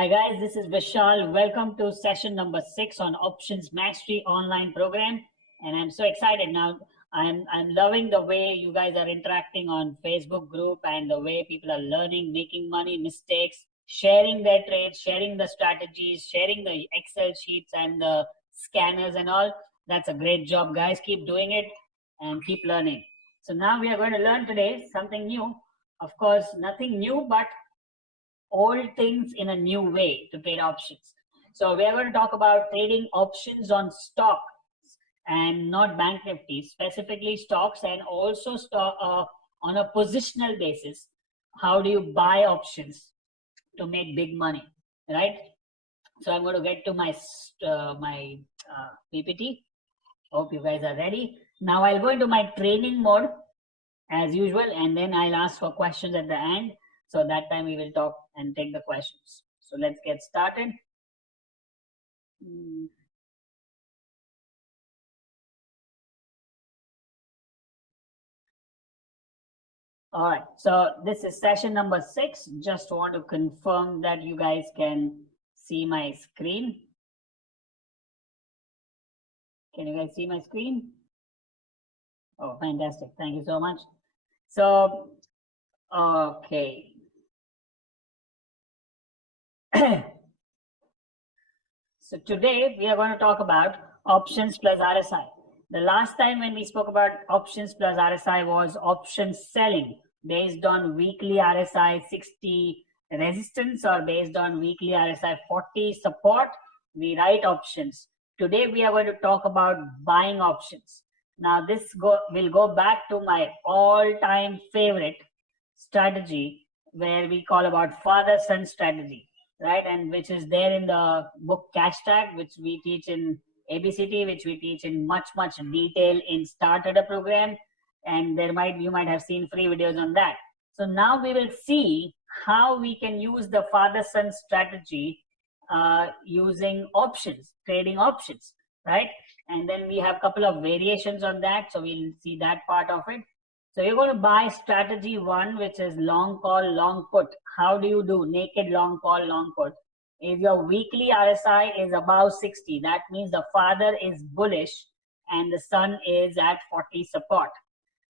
Hi guys, this is Vishal. Welcome to session number 6 on Options Mastery online program. And I'm so excited now. I'm loving the way you guys are interacting on Facebook group and the way people are learning, making money, mistakes, sharing their trades, sharing the strategies, sharing the Excel sheets and the scanners and all. That's a great job, guys. Keep doing it and keep learning. So now we are going to learn today something new. Of course, nothing new, but old things in a new way to trade options. So we are going to talk about trading options on stock and not bank nifty, specifically stocks, and also stock on a positional basis. How do you buy options to make big money, right? So I'm going to get to my PPT. Hope you guys are ready. Now I'll go into my training mode as usual, and then I'll ask for questions at the end. So that time we will talk and take the questions. So let's get started. All right, so this is session number 6. Just want to confirm that you guys can see my screen. Can you guys see my screen? Oh, fantastic. Thank you so much. So, okay. So today we are going to talk about options plus RSI. The last time when we spoke about options plus RSI was option selling based on weekly RSI 60 resistance or based on weekly RSI 40 support. We write options. Today we are going to talk about buying options. Now this will go back to my all-time favorite strategy where we call about father-son strategy, right? And which is there in the book Cash Tag, which we teach in ABCT, which we teach in much detail in Start at a Program. And you might have seen free videos on that. So now we will see how we can use the father-son strategy using options, trading options, right? And then we have a couple of variations on that. So we'll see that part of it. So you're going to buy strategy 1, which is long call, long put. How do you do naked long call, long put? If your weekly RSI is above 60, that means the father is bullish and the son is at 40 support.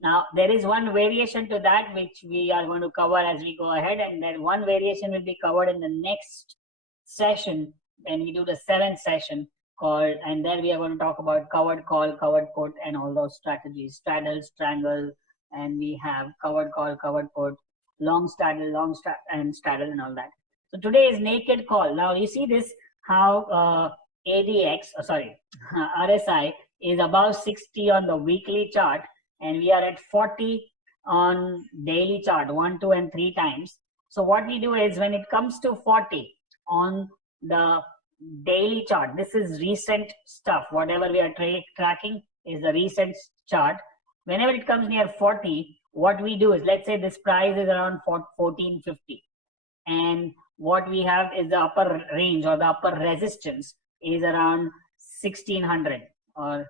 Now, there is one variation to that which we are going to cover as we go ahead, and then one variation will be covered in the next session when we do the 7th session called, and there we are going to talk about covered call, covered put, and all those strategies, straddle, strangle, and we have covered call, covered put, long straddle, and straddle, and all that. So today is naked call. Now you see this, how RSI is above 60 on the weekly chart, and we are at 40 on daily chart, 1, 2, and 3 times. So what we do is when it comes to 40 on the daily chart, this is recent stuff. Whatever we are tracking is the recent chart. Whenever it comes near 40, what we do is, let's say this price is around 1450, and what we have is the upper range or the upper resistance is around 1600 or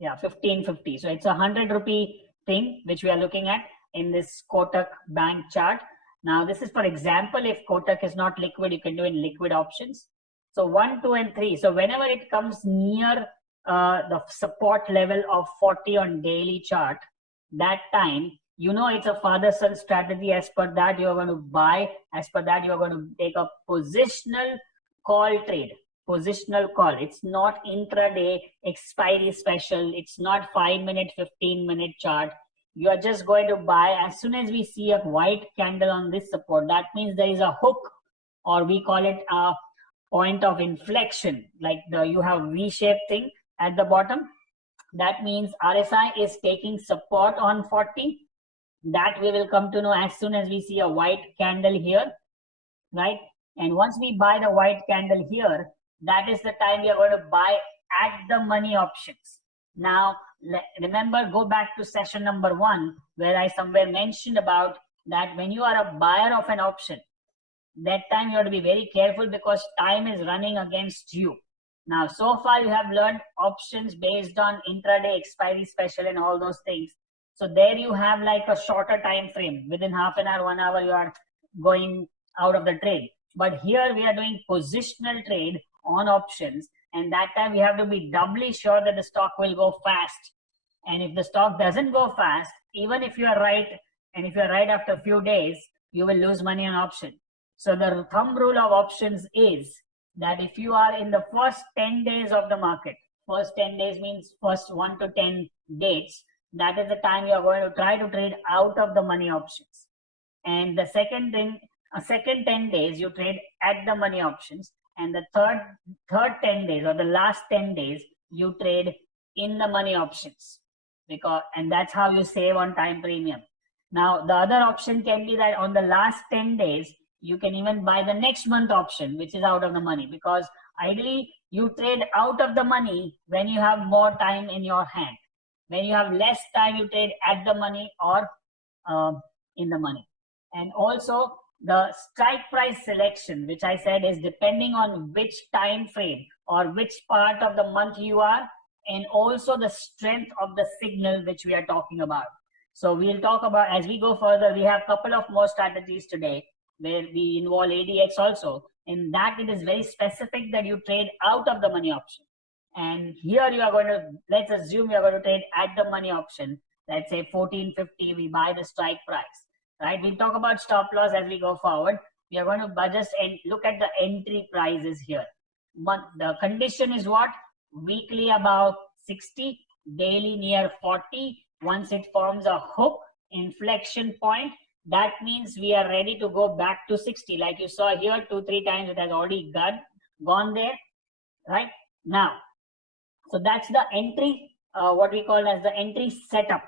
1550. So it's a 100 rupee thing which we are looking at in this Kotak Bank chart. Now this is for example, if Kotak is not liquid, you can do in liquid options. So 1, 2, and 3. So whenever it comes near the support level of 40 on daily chart, that time, you know, it's a father-son strategy. As per that, you are going to buy. As per that, you are going to take a positional call trade. Positional call. It's not intraday expiry special. It's not 5-minute, 15-minute chart. You are just going to buy as soon as we see a white candle on this support. That means there is a hook, or we call it a point of inflection, like you have V-shaped thing at the bottom. That means RSI is taking support on 40. That we will come to know as soon as we see a white candle here, right? And once we buy the white candle here, that is the time we are going to buy at the money options. Now, remember, go back to session number 1, where I somewhere mentioned about that when you are a buyer of an option, that time you have to be very careful because time is running against you. Now, so far you have learned options based on intraday expiry special and all those things. So there you have like a shorter time frame. Within half an hour, 1 hour, you are going out of the trade. But here we are doing positional trade on options, and that time we have to be doubly sure that the stock will go fast. And if the stock doesn't go fast, even if you are right, and if you are right after a few days, you will lose money on option. So the thumb rule of options is that if you are in the first 10 days of the market, first 10 days means first 1 to 10 dates, that is the time you are going to try to trade out of the money options. And the second 10 days you trade at the money options, and the third 10 days or the last 10 days you trade in the money options, and that's how you save on time premium. Now the other option can be that on the last 10 days you can even buy the next month option, which is out of the money, because ideally you trade out of the money when you have more time in your hand. When you have less time, you trade at the money or in the money. And also the strike price selection, which I said is depending on which time frame or which part of the month you are, and also the strength of the signal which we are talking about. So we'll talk about, as we go further, we have a couple of more strategies today where we involve ADX also. In that it is very specific that you trade out of the money option. And here you are going to, let's assume you are going to trade at the money option. Let's say 1450, we buy the strike price, right? We'll talk about stop loss as we go forward. We are going to just look at the entry prices here. The condition is what? Weekly above 60, daily near 40. Once it forms a hook inflection point, that means we are ready to go back to 60. Like you saw here, 2-3 times it has already gone there, right? Now, so that's the entry, what we call as the entry setup,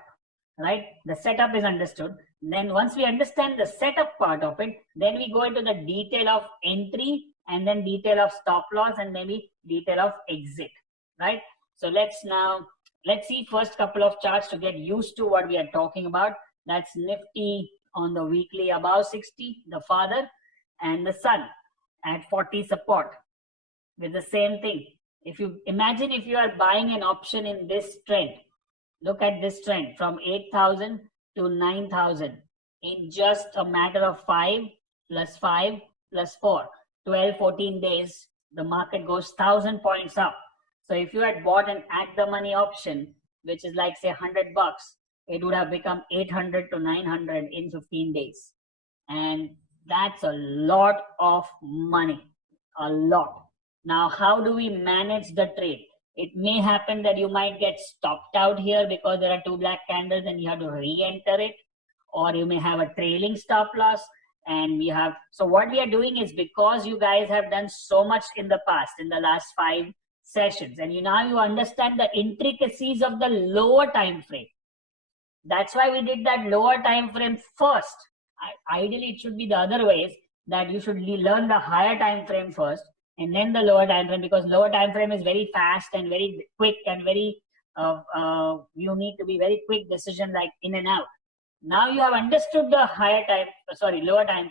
right? The setup is understood. Then once we understand the setup part of it, then we go into the detail of entry, and then detail of stop loss, and maybe detail of exit, right? So let's see first couple of charts to get used to what we are talking about. That's Nifty on the weekly above 60, the father, and the sun at 40 support with the same thing. If you imagine, if you are buying an option in this trend, look at this trend from 8,000 to 9,000 in just a matter of 5 plus 5 plus 4, 12, 14 days, the market goes 1,000 points up. So if you had bought an at the money option, which is like say $100, it would have become 800 to 900 in 15 days. And that's a lot of money, a lot. Now, how do we manage the trade? It may happen that you might get stopped out here because there are 2 black candles and you have to re-enter it, or you may have a trailing stop loss. And so what we are doing is, because you guys have done so much in the past, in the last 5 sessions, and now you understand the intricacies of the lower time frame. That's why we did that lower time frame first. Ideally, it should be the other ways, that you should learn the higher time frame first and then the lower time frame, because lower time frame is very fast and very quick and very you need to be very quick decision, like in and out. Now you have understood the lower time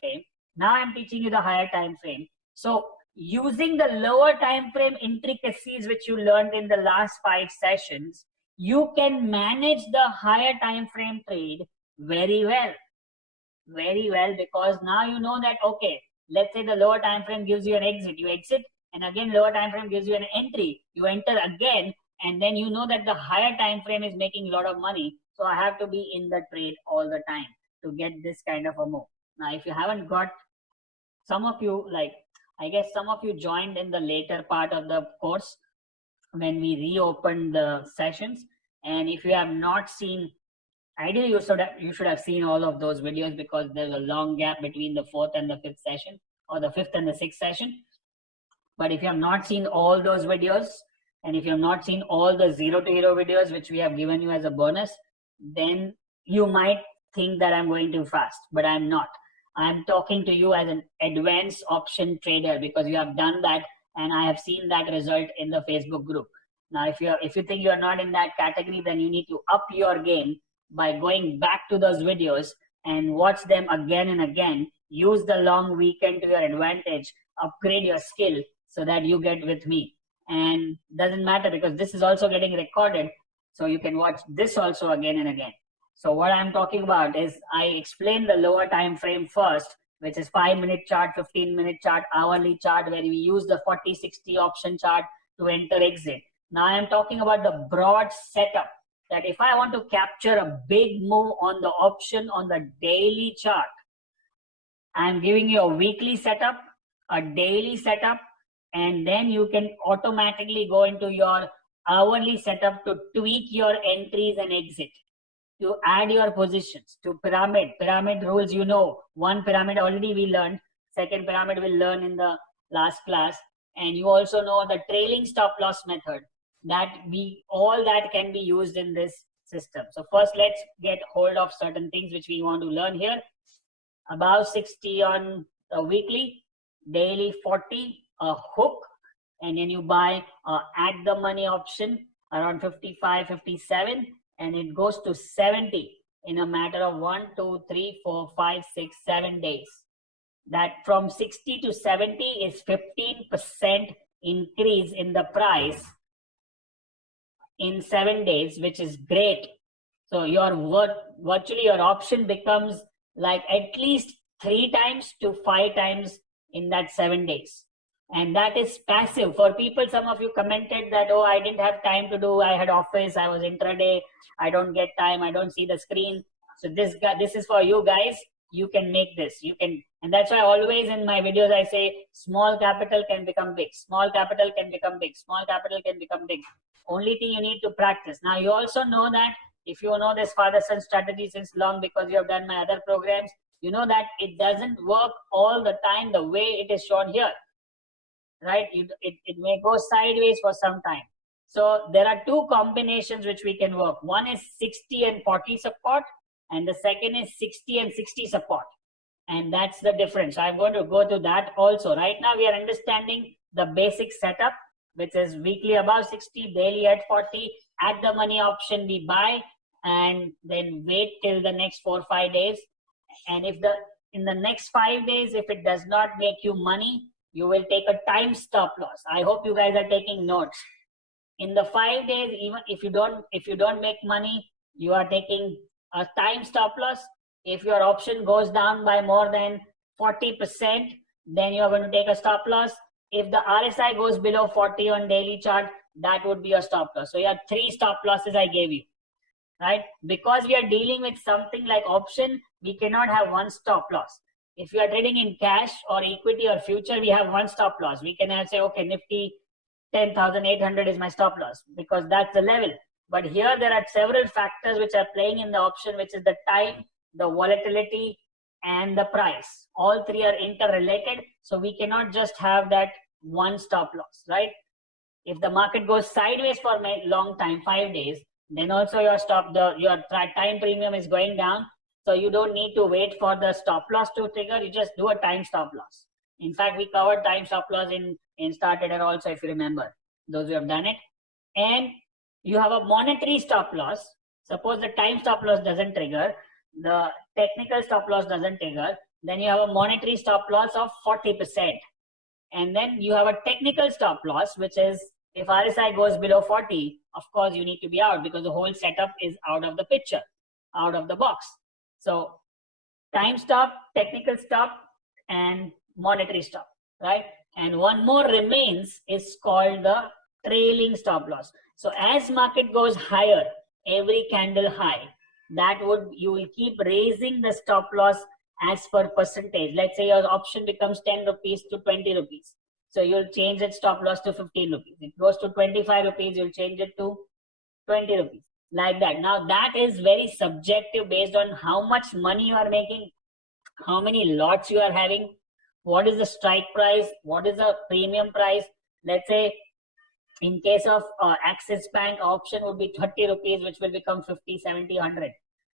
frame. Now I'm teaching you the higher time frame. So using the lower time frame intricacies which you learned in the last 5 sessions, you can manage the higher time frame trade very well. Very well, because now you know that, okay, let's say the lower time frame gives you an exit, you exit, and again lower time frame gives you an entry, you enter again, and then you know that the higher time frame is making a lot of money, so I have to be in the trade all the time to get this kind of a move. Now, if you haven't got, some of you, like I guess some of you joined in the later part of the course when we reopened the sessions, and if you have not seen, ideally you should have seen all of those videos, because there's a long gap between the 4th and the 5th session, or the 5th and the 6th session. But if you have not seen all those videos, and if you have not seen all the 0 to hero videos which we have given you as a bonus, then you might think that I'm going too fast, but I'm not. I'm talking to you as an advanced option trader, because you have done that and I have seen that result in the Facebook group. Now, if you think you're not in that category, then you need to up your game by going back to those videos and watch them again and again. Use the long weekend to your advantage, upgrade your skill so that you get with me. And doesn't matter, because this is also getting recorded, so you can watch this also again and again. So what I'm talking about is I explained the lower time frame first, which is 5-minute chart, 15-minute chart, hourly chart, where we use the 40-60 option chart to enter exit. Now I'm talking about the broad setup, that if I want to capture a big move on the option on the daily chart, I'm giving you a weekly setup, a daily setup, and then you can automatically go into your hourly setup to tweak your entries and exit, to add your positions, to pyramid rules. You know, one pyramid already we learned, second pyramid we'll learn in the last class, and you also know the trailing stop loss method, that all that can be used in this system. So first let's get hold of certain things which we want to learn here. Above 60 on the weekly, daily 40, a hook, and then you buy at the money option around 55, 57, and it goes to 70 in a matter of 1, 2, 3, 4, 5, 6, 7 days. That from 60 to 70 is 15% increase in the price in 7 days, which is great. So virtually your option becomes like at least 3 times to 5 times in that 7 days. And that is passive. For people, some of you commented that, oh, I didn't have time to do, I had office, I was intraday, I don't get time, I don't see the screen. So this is for you guys. You can make this. You can, and that's why always in my videos I say small capital can become big. Small capital can become big. Small capital can become big. Only thing you need to practice. Now you also know that if you know this father-son strategy since long, because you have done my other programs, you know that it doesn't work all the time the way it is shown here, right? It may go sideways for some time. So there are 2 combinations which we can work. One is 60 and 40 support, and the second is 60 and 60 support. And that's the difference. I'm going to go to that also. Right now we are understanding the basic setup, which is weekly above 60, daily at 40, at the money option we buy, and then wait till the next 4 or 5 days. And if in the next 5 days, if it does not make you money, you will take a time stop loss. I hope you guys are taking notes. In the 5 days, even if you don't make money, you are taking a time stop loss. If your option goes down by more than 40%, then you are going to take a stop loss. If the RSI goes below 40 on daily chart, that would be a stop loss. So you have 3 stop losses I gave you, right? Because we are dealing with something like option, we cannot have 1 stop loss. If you are trading in cash or equity or future, we have 1 stop loss. We can say, okay, Nifty 10,800 is my stop loss, because that's the level. But here there are several factors which are playing in the option, which is the time, the volatility, and the price. All 3 are interrelated. So we cannot just have that 1 stop loss, right? If the market goes sideways for a long time, 5 days, then also your time premium is going down. So you don't need to wait for the stop loss to trigger. You just do a time stop loss. In fact, we covered time stop loss in Star Trader also, if you remember, those who have done it. And you have a monetary stop loss. Suppose the time stop loss doesn't trigger, the technical stop loss doesn't trigger, then you have a monetary stop loss of 40%. And then you have a technical stop loss, which is if RSI goes below 40, of course you need to be out, because the whole setup is out of the picture, out of the box. So time stop, technical stop, and monetary stop, right? And one more remains, is called the trailing stop loss. So as market goes higher, every candle high, you will keep raising the stop loss as per percentage. Let's say your option becomes 10 rupees to 20 rupees. So you'll change its stop loss to 15 rupees. It goes to 25 rupees, you'll change it to 20 rupees. Like that. Now that is very subjective, based on how much money you are making, how many lots you are having, what is the strike price, what is the premium price. Let's say in case of Axis Bank, option would be 30 rupees, which will become 50, 70, 100.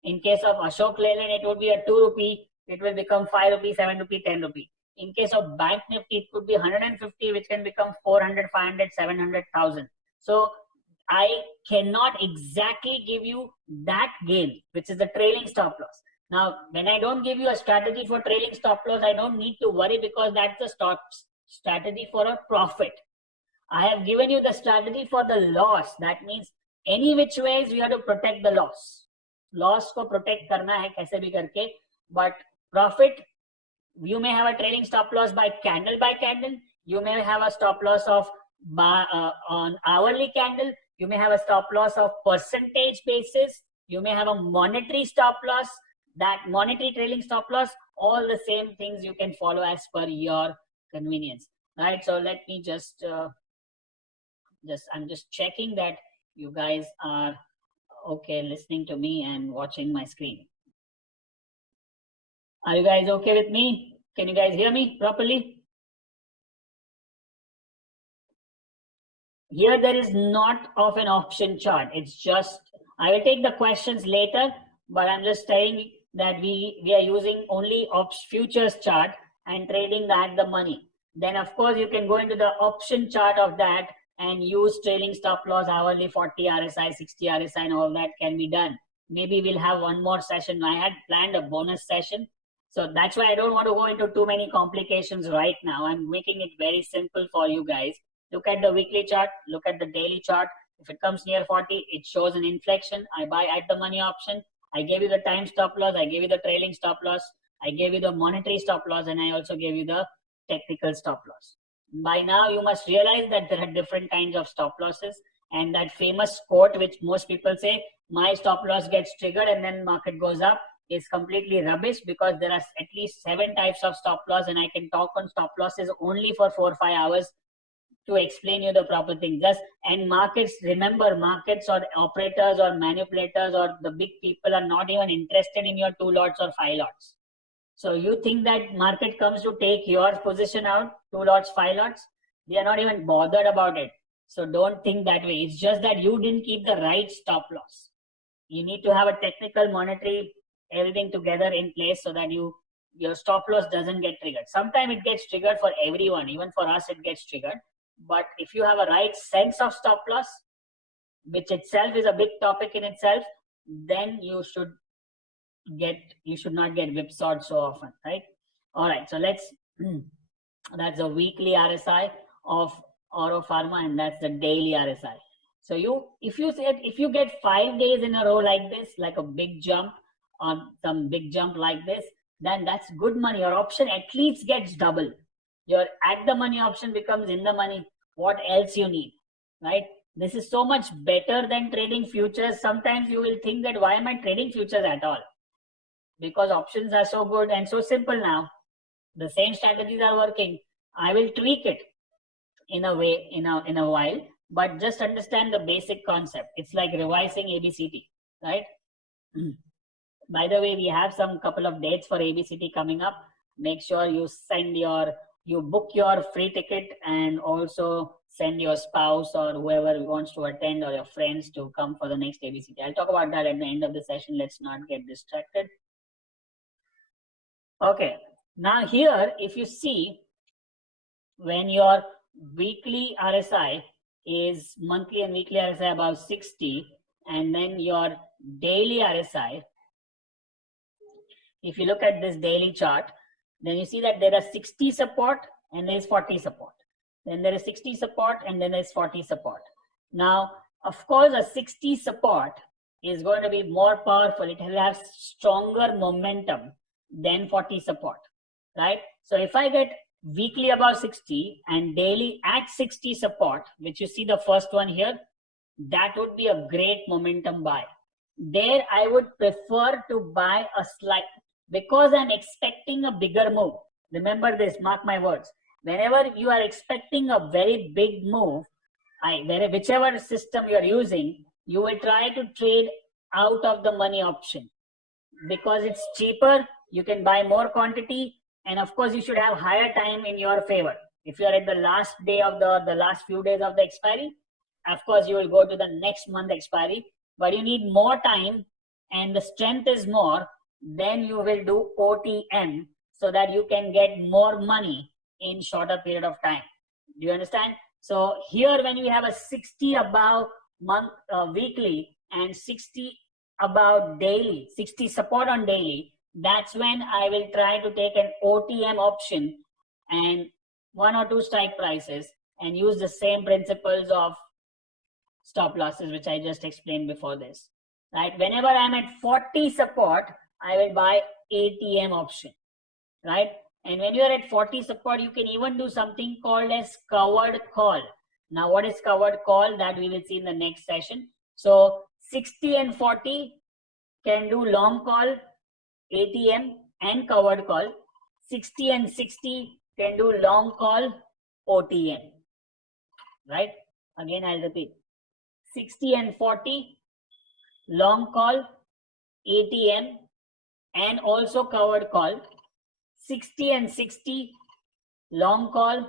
In case of Ashok Leyland, it would be a 2 rupee, it will become 5 rupee, 7 rupee, 10 rupee. In case of Bank Nifty, it could be 150, which can become 400, 500, 700,000. So I cannot exactly give you that gain, which is the trailing stop loss. Now, when I don't give you a strategy for trailing stop loss, I don't need to worry, because that's the strategy for a profit. I have given you the strategy for the loss. That means any which ways you have to protect the loss. loss को protect करना है कैसे भी करके, but profit, you may have a trailing stop loss by candle, you may have a stop loss of on hourly candle, you may have a stop loss of percentage basis, you may have a monetary stop loss, that monetary trailing stop loss, all the same things you can follow as per your convenience, right? So let me just I'm just checking that you guys are okay listening to me and watching my screen. Are you guys okay with me? Can you guys hear me properly? Here there is not of an option chart. It's just, I will take the questions later, but I'm just saying that we are using only futures chart and trading that the money. Then of course you can go into the option chart of that and use trailing stop loss, hourly, 40 RSI, 60 RSI, and all that can be done. Maybe we'll have one more session. I had planned a bonus session. So that's why I don't want to go into too many complications right now. I'm making it very simple for you guys. Look at the weekly chart, look at the daily chart. If it comes near 40, it shows an inflection. I buy at the money option. I gave you the time stop loss. I gave you the trailing stop loss. I gave you the monetary stop loss, and I also gave you the technical stop loss. By now, you must realize that there are different kinds of stop losses. And that famous quote, which most people say, my stop loss gets triggered and then market goes up, is completely rubbish, because there are at least 7 types of stop loss, and I can talk on stop losses only for 4 or 5 hours to explain you the proper thing. Just, and markets, remember, markets or operators or manipulators or the big people are not even interested in your 2 lots or 5 lots. So you think that market comes to take your position out, 2 lots, 5 lots, they are not even bothered about it. So don't think that way. It's just that you didn't keep the right stop loss. You need to have a technical, monetary, everything together in place so that your stop loss doesn't get triggered. Sometimes it gets triggered for everyone, even for us it gets triggered. But if you have a right sense of stop loss, which itself is a big topic in itself, then you should not get whipsawed so often, right? All right, so let's that's the weekly RSI of Oro Pharma, and that's the daily RSI. So if you get 5 days in a row like this, like a big jump or some big jump like this, then that's good money. Your option at least gets double. Your at the money option becomes in the money. What else you need, right? This is so much better than trading futures. Sometimes you will think that why am I trading futures at all? Because options are so good and so simple now. The same strategies are working. I will tweak it in a way in a while, but just understand the basic concept. It's like revising ABCD, right? By the way, we have some couple of dates for ABCD coming up. Make sure you book your free ticket, and also send your spouse or whoever wants to attend, or your friends, to come for the next ABCD. I'll talk about that at the end of the session. Let's not get distracted. Okay, now here, if you see, when your weekly RSI is monthly and weekly RSI about 60, and then your daily RSI, if you look at this daily chart, then you see that there are 60 support and there is 40 support. Then there is 60 support and then there is 40 support. Now, of course, a 60 support is going to be more powerful. It will have stronger momentum than 40 support, right? So if I get weekly above 60 and daily at 60 support, which you see the first one here, that would be a great momentum buy. There I would prefer to buy a slight, because I'm expecting a bigger move. Remember this, mark my words. Whenever you are expecting a very big move, whichever system you're using, you will try to trade out of the money option, because it's cheaper. You can buy more quantity, and of course you should have higher time in your favor. If you are at the last day of the last few days of the expiry, of course you will go to the next month expiry, but you need more time and the strength is more. Then you will do OTM, so that you can get more money in shorter period of time. Do you understand? So here, when you have a 60 above month weekly and 60 above daily, 60 support on daily, that's when I will try to take an OTM option and 1 or 2 strike prices, and use the same principles of stop losses which I just explained before this. right? Whenever I'm at 40 support, I will buy ATM option, right? And when you're at 40 support, you can even do something called as covered call. Now, what is covered call? That we will see in the next session. So 60 and 40 can do long call, ATM and covered call. 60 and 60 can do long call, OTM, right? Again, I'll repeat. 60 and 40, long call, ATM and also covered call. 60 and 60, long call,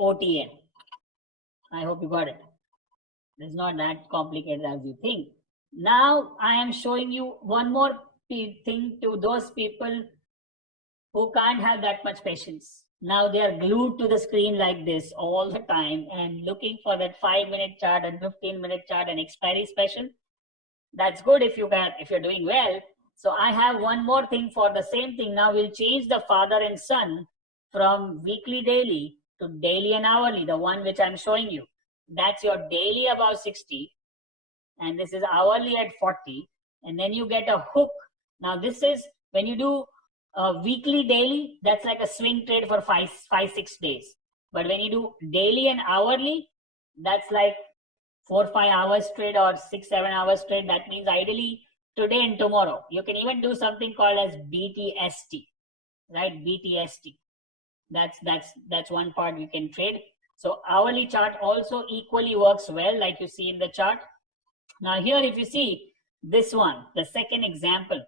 OTM. I hope you got it. It's not that complicated as you think. Now I am showing you one more thing to those people who can't have that much patience. Now they are glued to the screen like this all the time and looking for that 5-minute chart and 15-minute chart and expiry special. That's good if you're doing well. So I have one more thing for the same thing. Now we'll change the father and son from weekly daily to daily and hourly, the one which I'm showing you. That's your daily above 60 and this is hourly at 40, and then you get a hook. Now this is when you do weekly daily, that's like a swing trade for 5-6 days. But when you do daily and hourly, that's like 4-5 hours trade or 6-7 hours trade. That means ideally today and tomorrow. You can even do something called as BTST, right? BTST. That's one part you can trade. So hourly chart also equally works well, like you see in the chart. Now here, if you see this one, the second example,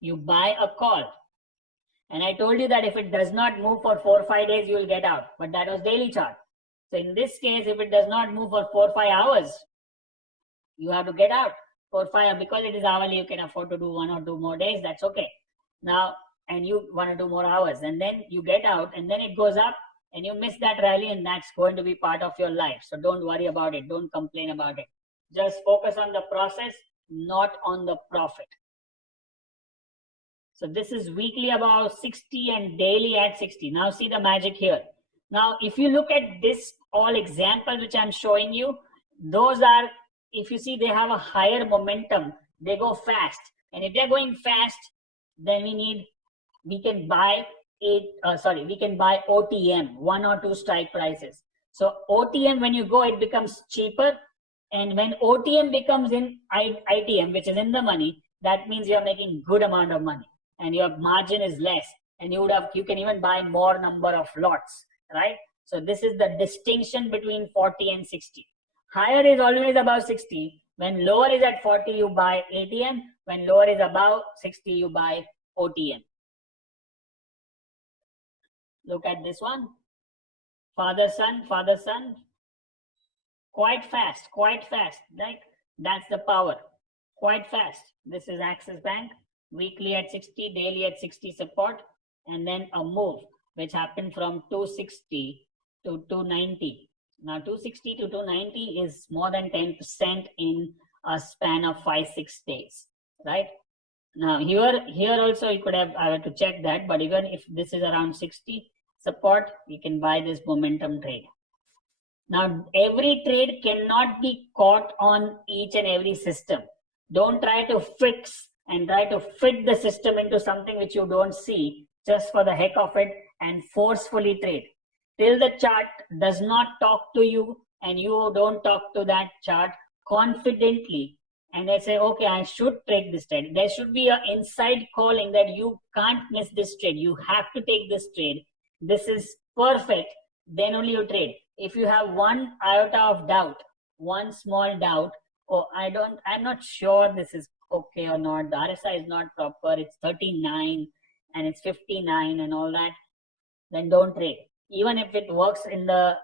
you buy a call. And I told you that if it does not move for 4 or 5 days, you will get out. But that was daily chart. So in this case, if it does not move for 4 or 5 hours, you have to get out. 4 or 5 hours, because it is hourly, you can afford to do 1 or 2 more days. That's okay. Now, and you want to do more hours, and then you get out, and then it goes up, and you miss that rally, and that's going to be part of your life. So don't worry about it. Don't complain about it. Just focus on the process, not on the profit. So this is weekly about 60 and daily at 60. Now see the magic here. Now, if you look at this all examples which I'm showing you, those are, if you see, they have a higher momentum. They go fast. And if they're going fast, then we can buy OTM, 1 or 2 strike prices. So OTM, when you go, it becomes cheaper. And when OTM becomes in ITM, which is in the money, that means you're making good amount of money and your margin is less, and you can even buy more number of lots, right? So this is the distinction between 40 and 60. Higher is always above 60. When lower is at 40, you buy ATM. When lower is above 60, you buy OTM. Look at this one. Father, son. Quite fast. Right? That's the power. Quite fast. This is Axis Bank. Weekly at 60, daily at 60 support. And then a move, which happened from 260 to 290. Now 260 to 290 is more than 10% in a span of 5-6 days, right? Now here also you could have, I have to check that, but even if this is around 60 support, you can buy this momentum trade. Now every trade cannot be caught on each and every system. Don't try to fix and try to fit the system into something which you don't see just for the heck of it and forcefully trade. Till the chart does not talk to you and you don't talk to that chart confidently, and they say, okay, I should take this trade. There should be an inside calling that you can't miss this trade. You have to take this trade. This is perfect. Then only you trade. If you have one iota of doubt, one small doubt, oh, I'm not sure this is okay or not. The RSI is not proper. It's 39 and it's 59 and all that. Then don't trade. Even if it works in the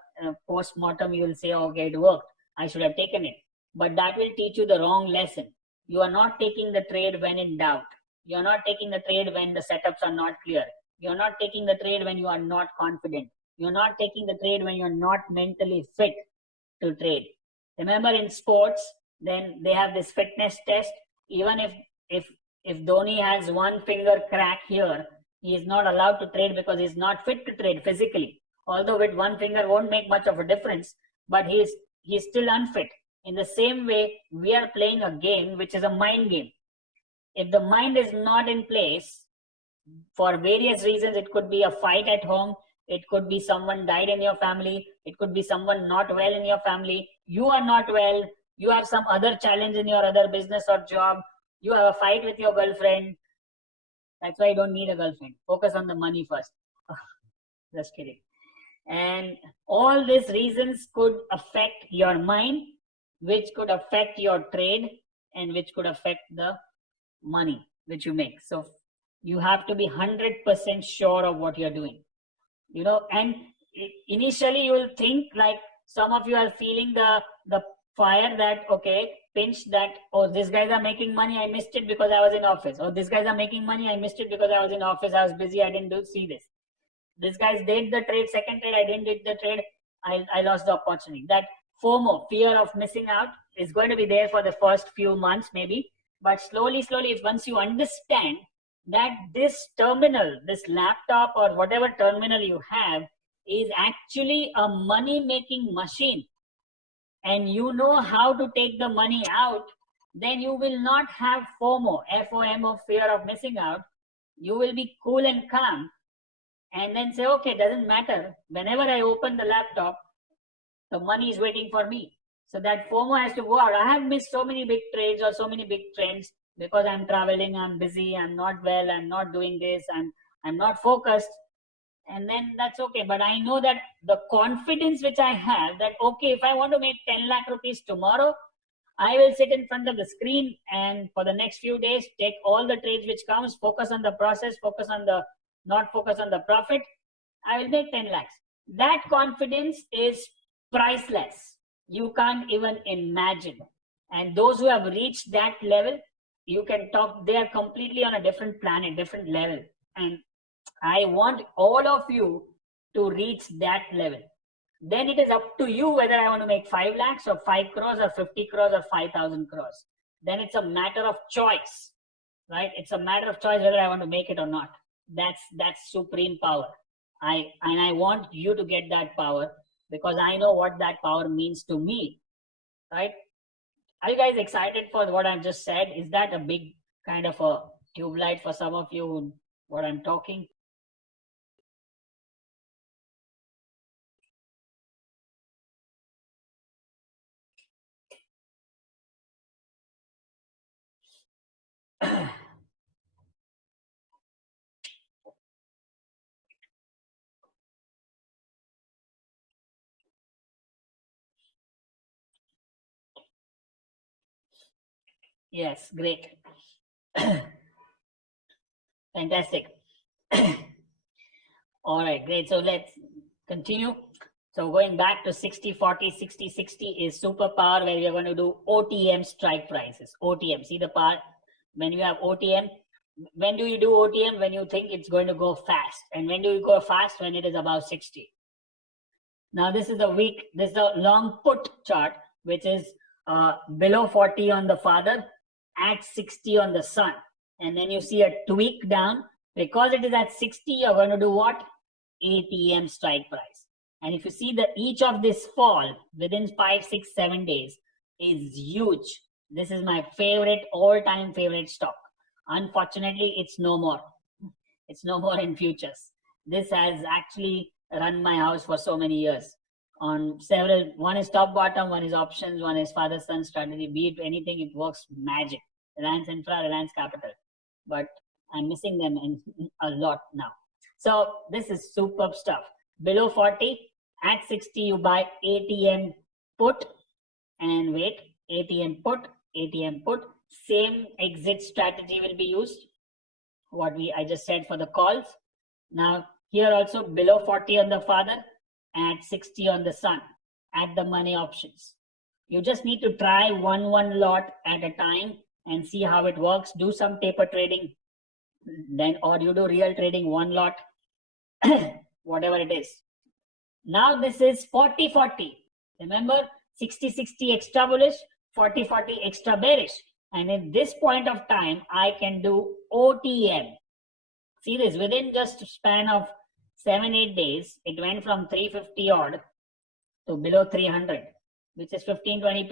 post-mortem, you will say, okay, it worked. I should have taken it. But that will teach you the wrong lesson. You are not taking the trade when in doubt. You are not taking the trade when the setups are not clear. You are not taking the trade when you are not confident. You are not taking the trade when you are not mentally fit to trade. Remember in sports, then they have this fitness test. Even if Dhoni has one finger crack here, he is not allowed to trade because he is not fit to trade physically. Although with one finger won't make much of a difference, but he is still unfit. In the same way, we are playing a game which is a mind game. If the mind is not in place, for various reasons, it could be a fight at home, it could be someone died in your family, it could be someone not well in your family, you are not well, you have some other challenge in your other business or job, you have a fight with your girlfriend. That's why you don't need a girlfriend. Focus on the money first. Just kidding. And all these reasons could affect your mind, which could affect your trade, and which could affect the money which you make. So you have to be 100% sure of what you're doing, and initially you will think like some of you are feeling the fire that, okay, pinch that, oh, these guys are making money, I missed it because I was in office. Oh, these guys are making money, I missed it because I was in office, I was busy, I didn't see this. These guys did the trade, second trade, I didn't do the trade, I lost the opportunity. That FOMO, fear of missing out, is going to be there for the first few months maybe, but slowly, once you understand that this terminal, this laptop or whatever terminal you have is actually a money making machine, and you know how to take the money out, then you will not have FOMO, FOMO, fear of missing out. You will be cool and calm and then say, okay, doesn't matter. Whenever I open the laptop, the money is waiting for me. So that FOMO has to go out. I have missed so many big trades or so many big trends because I'm traveling, I'm busy, I'm not well, I'm not doing this, I'm not focused. And then that's okay. But I know that the confidence which I have that, okay, if I want to make 10 lakh rupees tomorrow, I will sit in front of the screen and for the next few days, take all the trades which comes, focus on the process, not focus on the profit. I will make 10 lakhs. That confidence is priceless. You can't even imagine. And those who have reached that level, you can talk, they are completely on a different planet, different level. And I want all of you to reach that level. Then it is up to you whether I want to make 5 lakhs or 5 crores or 50 crores or 5,000 crores. Then it's a matter of choice, right? It's a matter of choice whether I want to make it or not. That's supreme power. I want you to get that power because I know what that power means to me, right? Are you guys excited for what I've just said? Is that a big kind of a tube light for some of you, what I'm talking? Yes, great. Fantastic. All right, great. So let's continue. So going back to 60-40, 60-60 is superpower where we are going to do OTM strike prices. OTM, see the part when you have OTM. When do you do OTM? When you think it's going to go fast. And when do you go fast? When it is about 60. Now this is a long put chart, which is below 40 on the father, at 60 on the son. And then you see a tweak down. Because it is at 60, you're going to do what? ATM strike price. And if you see that each of this fall within 5, 6, 7 days is huge. This is my favorite, all-time favorite stock. Unfortunately, it's no more. It's no more in futures. This has actually run my house for so many years on several. One is top bottom, one is options, one is father son strategy. Be it anything, it works magic. Reliance Infra, Reliance Capital. But I'm missing them in a lot now. So this is superb stuff. Below 40, at 60, you buy ATM put and wait. ATM put, ATM put. Same exit strategy will be used. What I just said for the calls. Now here also below 40 on the father, at 60 on the son, at the money options. You just need to try one lot at a time and see how it works. Do some taper trading, then or you do real trading, one lot, whatever it is. Now this is 40-40. Remember, 60-60 extra bullish, 40-40 extra bearish. And at this point of time, I can do OTM. See this, within just a span of 7-8 days, it went from 350 odd to below 300. which is 15-20%.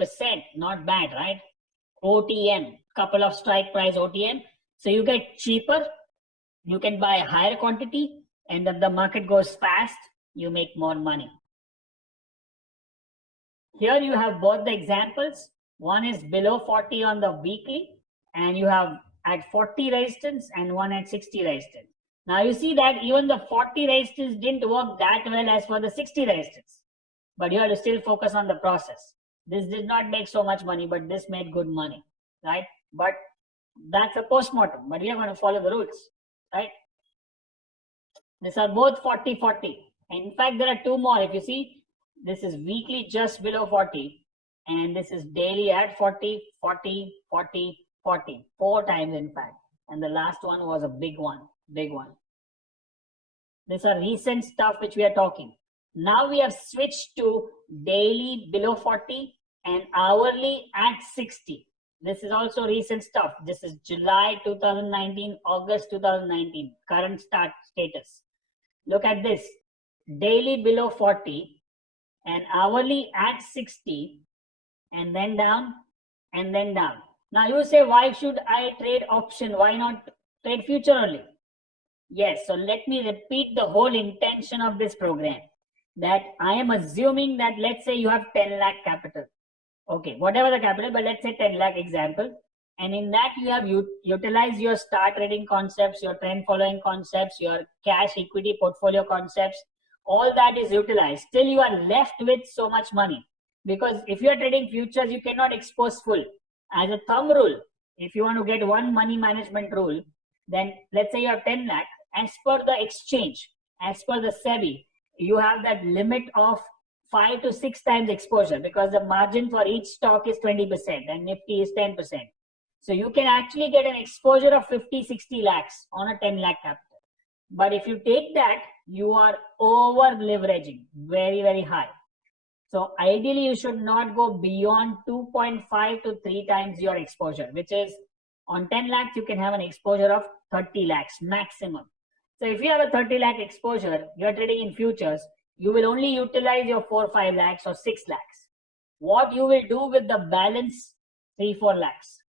Not bad, right? OTM, couple of strike price OTM. So you get cheaper, you can buy a higher quantity, and if the market goes fast, you make more money. Here you have both the examples. One is below 40 on the weekly, and you have at 40 resistance and one at 60 resistance. Now you see that even the 40 resistance didn't work that well as for the 60 resistance, but you have to still focus on the process. This did not make so much money, but this made good money, right? But that's a postmortem, but we are going to follow the rules, right? These are both 40-40. And in fact, there are two more. If you see, this is weekly just below 40, and this is daily at 40, 40, 40, 40. 4 times, in fact. And the last one was a big one, big one. These are recent stuff which we are talking. Now we have switched to daily below 40 and hourly at 60. This is also recent stuff. This is July 2019, August 2019, current status. Look at this, daily below 40 and hourly at 60, and then down and then down. Now you say, why should I trade option? Why not trade future only? Yes, so let me repeat the whole intention of this program. That I am assuming that, let's say you have 10 lakh capital. Okay, whatever the capital, but let's say 10 lakh example. And in that you have utilized your star trading concepts, your trend following concepts, your cash equity portfolio concepts. All that is utilized. Still you are left with so much money. Because if you are trading futures, you cannot expose full. As a thumb rule, if you want to get one money management rule, then let's say you have 10 lakh. As per the exchange, as per the SEBI, you have that limit of 5 to 6 times exposure, because the margin for each stock is 20% and Nifty is 10%. So you can actually get an exposure of 50-60 lakhs on a 10 lakh capital. But if you take that, you are over leveraging very, very high. So ideally you should not go beyond 2.5 to 3 times your exposure, which is on 10 lakhs you can have an exposure of 30 lakhs maximum. So if you have a 30 lakh exposure, you are trading in futures, you will only utilize your 4-5 lakhs or 6 lakhs. What you will do with the balance 3-4 lakhs?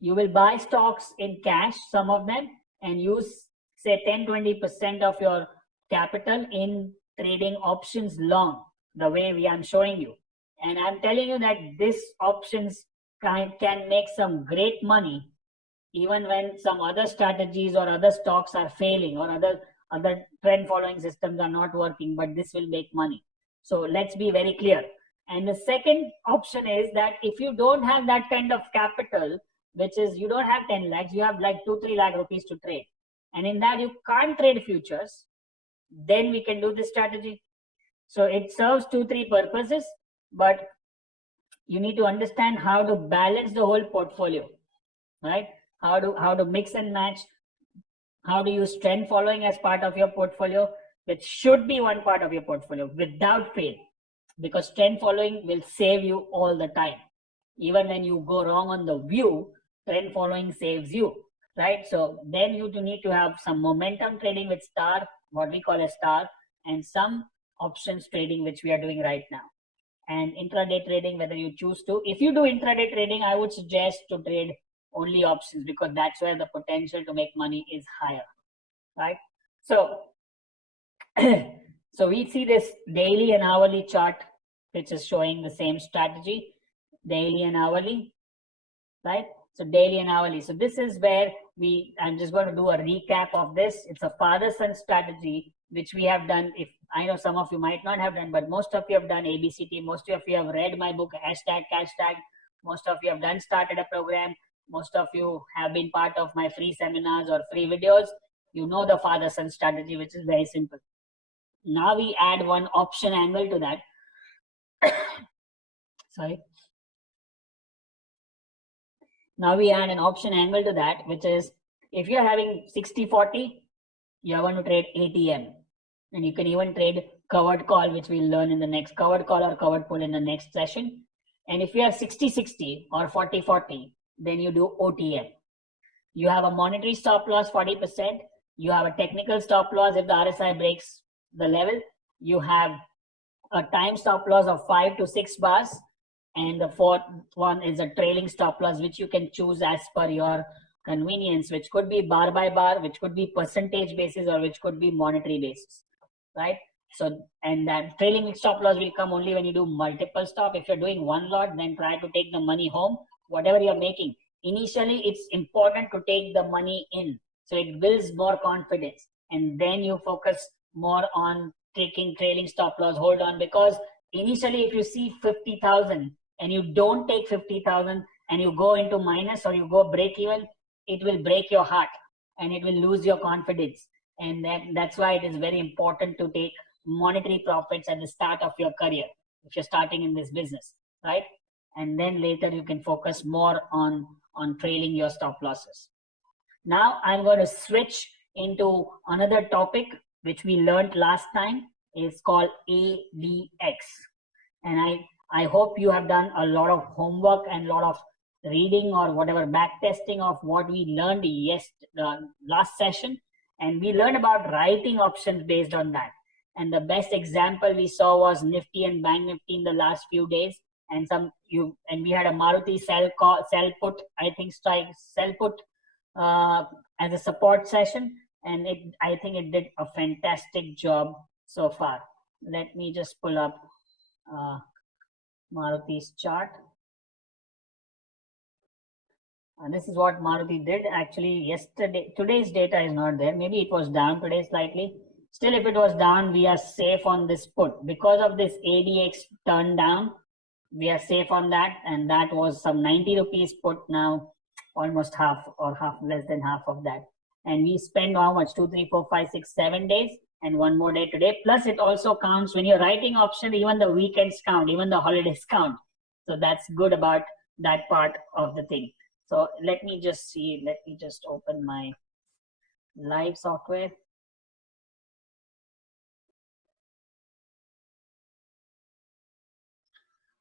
You will buy stocks in cash, some of them, and use say 10-20% of your capital in trading options long, the way I'm showing you. And I'm telling you that this options can make some great money even when some other strategies or other stocks are failing or other trend following systems are not working, but this will make money. So let's be very clear. And the second option is that if you don't have that kind of capital, which is you don't have 10 lakhs, you have like 2-3 lakh rupees to trade. And in that you can't trade futures, then we can do this strategy. So it serves 2-3 purposes, but you need to understand how to balance the whole portfolio, right? How to mix and match, how to use trend following as part of your portfolio, which should be one part of your portfolio without fail, because trend following will save you all the time. Even when you go wrong on the view, trend following saves you, right? So then you need to have some momentum trading with star, what we call a star, and some options trading, which we are doing right now. And intraday trading, whether you choose to. If you do intraday trading, I would suggest to trade only options, because that's where the potential to make money is higher, right? So, so we see this daily and hourly chart, which is showing the same strategy, daily and hourly, right? So daily and hourly. So this is where I'm just going to do a recap of this. It's a father-son strategy, which we have done. If I know some of you might not have done, but most of you have done ABCT. Most of you have read my book, #CashTag. Most of you have started a program. Most of you have been part of my free seminars or free videos. You know the father-son strategy, which is very simple. Now we add one option angle to that. Sorry. Now we add an option angle to that, which is if you're having 60-40, you're going to trade ATM. And you can even trade covered call, which we'll learn in the next covered call or covered pull in the next session. And if you have 60-60 or 40-40, then you do OTM. You have a monetary stop loss 40%. You have a technical stop loss if the RSI breaks the level. You have a time stop loss of 5 to 6 bars, and the fourth one is a trailing stop loss, which you can choose as per your convenience, which could be bar by bar, which could be percentage basis, or which could be monetary basis, right? So, and that trailing stop loss will come only when you do multiple stop. If you're doing one lot, then try to take the money home, whatever you're making. Initially, it's important to take the money in, so it builds more confidence, and then you focus more on taking trailing stop loss, hold on, because initially if you see 50,000 and you don't take 50,000 and you go into minus or you go break even, it will break your heart and it will lose your confidence. And that's why it is very important to take monetary profits at the start of your career if you're starting in this business, right? And then later you can focus more on trailing your stop losses. Now I'm going to switch into another topic which we learned last time. Is called ADX, and I hope you have done a lot of homework and a lot of reading or whatever back testing of what we learned last session, and we learned about writing options based on that. And the best example we saw was Nifty and Bank Nifty in the last few days, and we had a Maruti sell put, I think strike sell put as a support session, and I think it did a fantastic job so far. Let me just pull up Maruti's chart. And this is what Maruti did actually today's data is not there. Maybe it was down today slightly. Still, if it was down, we are safe on this put. Because of this ADX turn down, we are safe on that, and that was some 90 rupees put, now almost half or less than half of that. And we spend how much? 2, 3, 4, 5, 6, 7 days, and one more day today. Plus, it also counts when you're writing option, even the weekends count, even the holidays count. So that's good about that part of the thing. So let me just see. Let me just open my live software.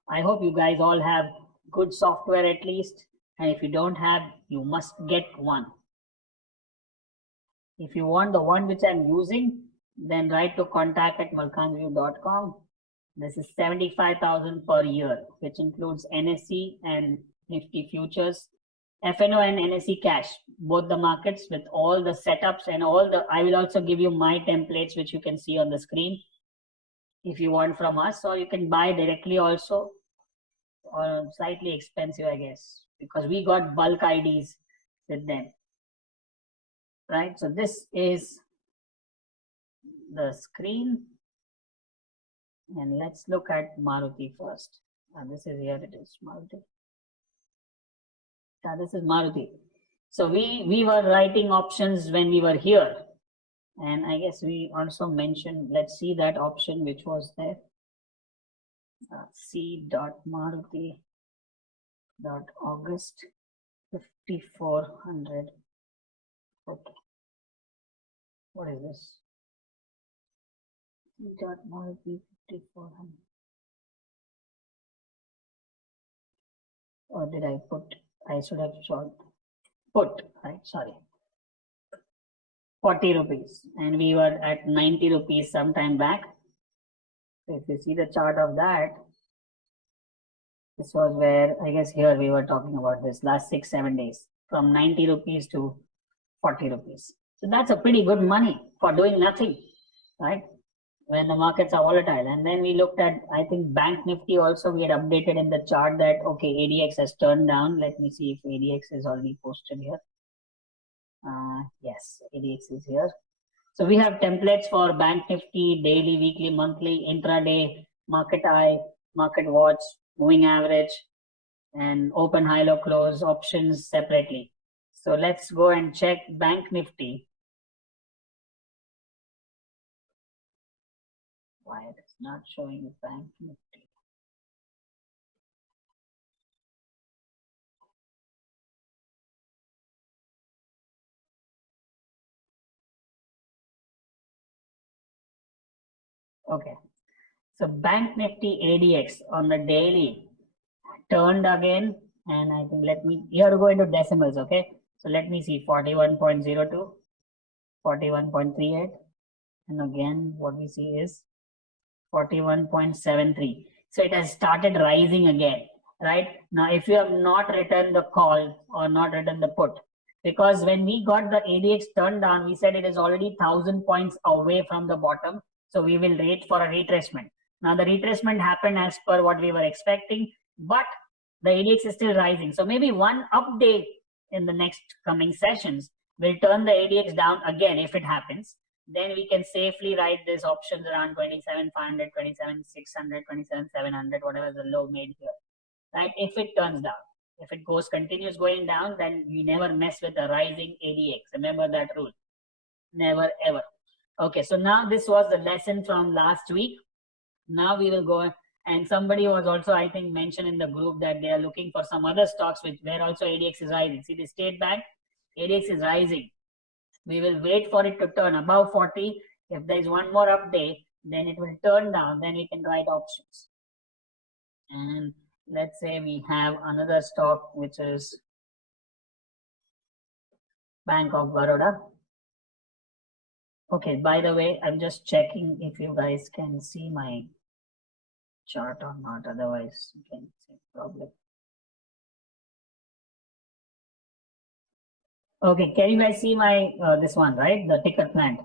I hope you guys all have good software at least. And if you don't have, you must get one. If you want the one which I'm using, then write to contact@malkhanview.com. This is 75,000 per year, which includes NSE and Nifty futures, FNO and NSE cash, both the markets with all the setups and I will also give you my templates, which you can see on the screen if you want from us, or you can buy directly also, or slightly expensive, I guess, because we got bulk IDs with them. Right, so this is the screen, and let's look at Maruti first. This is here, it is Maruti. This is Maruti. So we were writing options when we were here, and I guess we also mentioned, let's see that option which was there. C.Maruti.August 5400. Okay, what is this? C.Maruti 5400. Or did I put? I should have put, right? Sorry. 40 rupees, and we were at 90 rupees some time back. So if you see the chart of that, this was where, I guess here we were talking about this last 6-7 days, from 90 rupees to 40 rupees. So that's a pretty good money for doing nothing, right? When the markets are volatile. And then we looked at, I think Bank Nifty also, we had updated in the chart that, okay, ADX has turned down. Let me see if ADX is already posted here. Yes, ADX is here. So we have templates for Bank Nifty, daily, weekly, monthly, intraday, market eye, market watch, moving average, and open, high, low, close options separately. So let's go and check Bank Nifty. Why it is not showing Bank Nifty? Okay, so Bank Nifty ADX on the daily turned again, and I think you have to go into decimals, okay? So let me see, 41.02, 41.38, and again what we see is 41.73. So it has started rising again, right? Now, if you have not written the call or not written the put, because when we got the ADX turned down, we said it is already 1,000 points away from the bottom. So we will wait for a retracement. Now the retracement happened as per what we were expecting, but the ADX is still rising. So maybe one update in the next coming sessions will turn the ADX down again if it happens. Then we can safely write these options around 27,500, 27,600, 27,700, whatever the low made here, right? If it turns down. If it continues going down, then we never mess with the rising ADX. Remember that rule. Never ever. Okay, so now this was the lesson from last week. Now we will go, and somebody was also, I think, mentioned in the group that they are looking for some other stocks where also ADX is rising. See the State Bank, ADX is rising. We will wait for it to turn above 40. If there is one more update, then it will turn down. Then we can write options. And let's say we have another stock, which is Bank of Baroda. Okay, by the way, I'm just checking if you guys can see my chart or not. Otherwise, you can see problem. Okay, can you guys see my this one, right? The ticker plant.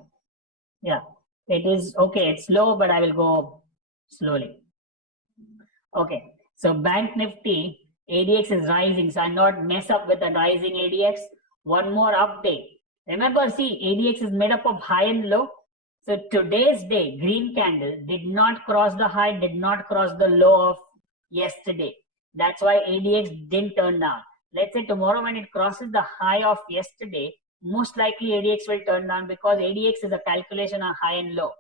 Yeah, it is okay. It's slow, but I will go slowly. Okay, so Bank Nifty ADX is rising, so I not mess up with the rising ADX. One more update. Remember, see, ADX is made up of high and low. So today's day, green candle did not cross the high, did not cross the low of yesterday. That's why ADX didn't turn down. Let's say tomorrow when it crosses the high of yesterday, most likely ADX will turn down because ADX is a calculation of high and low,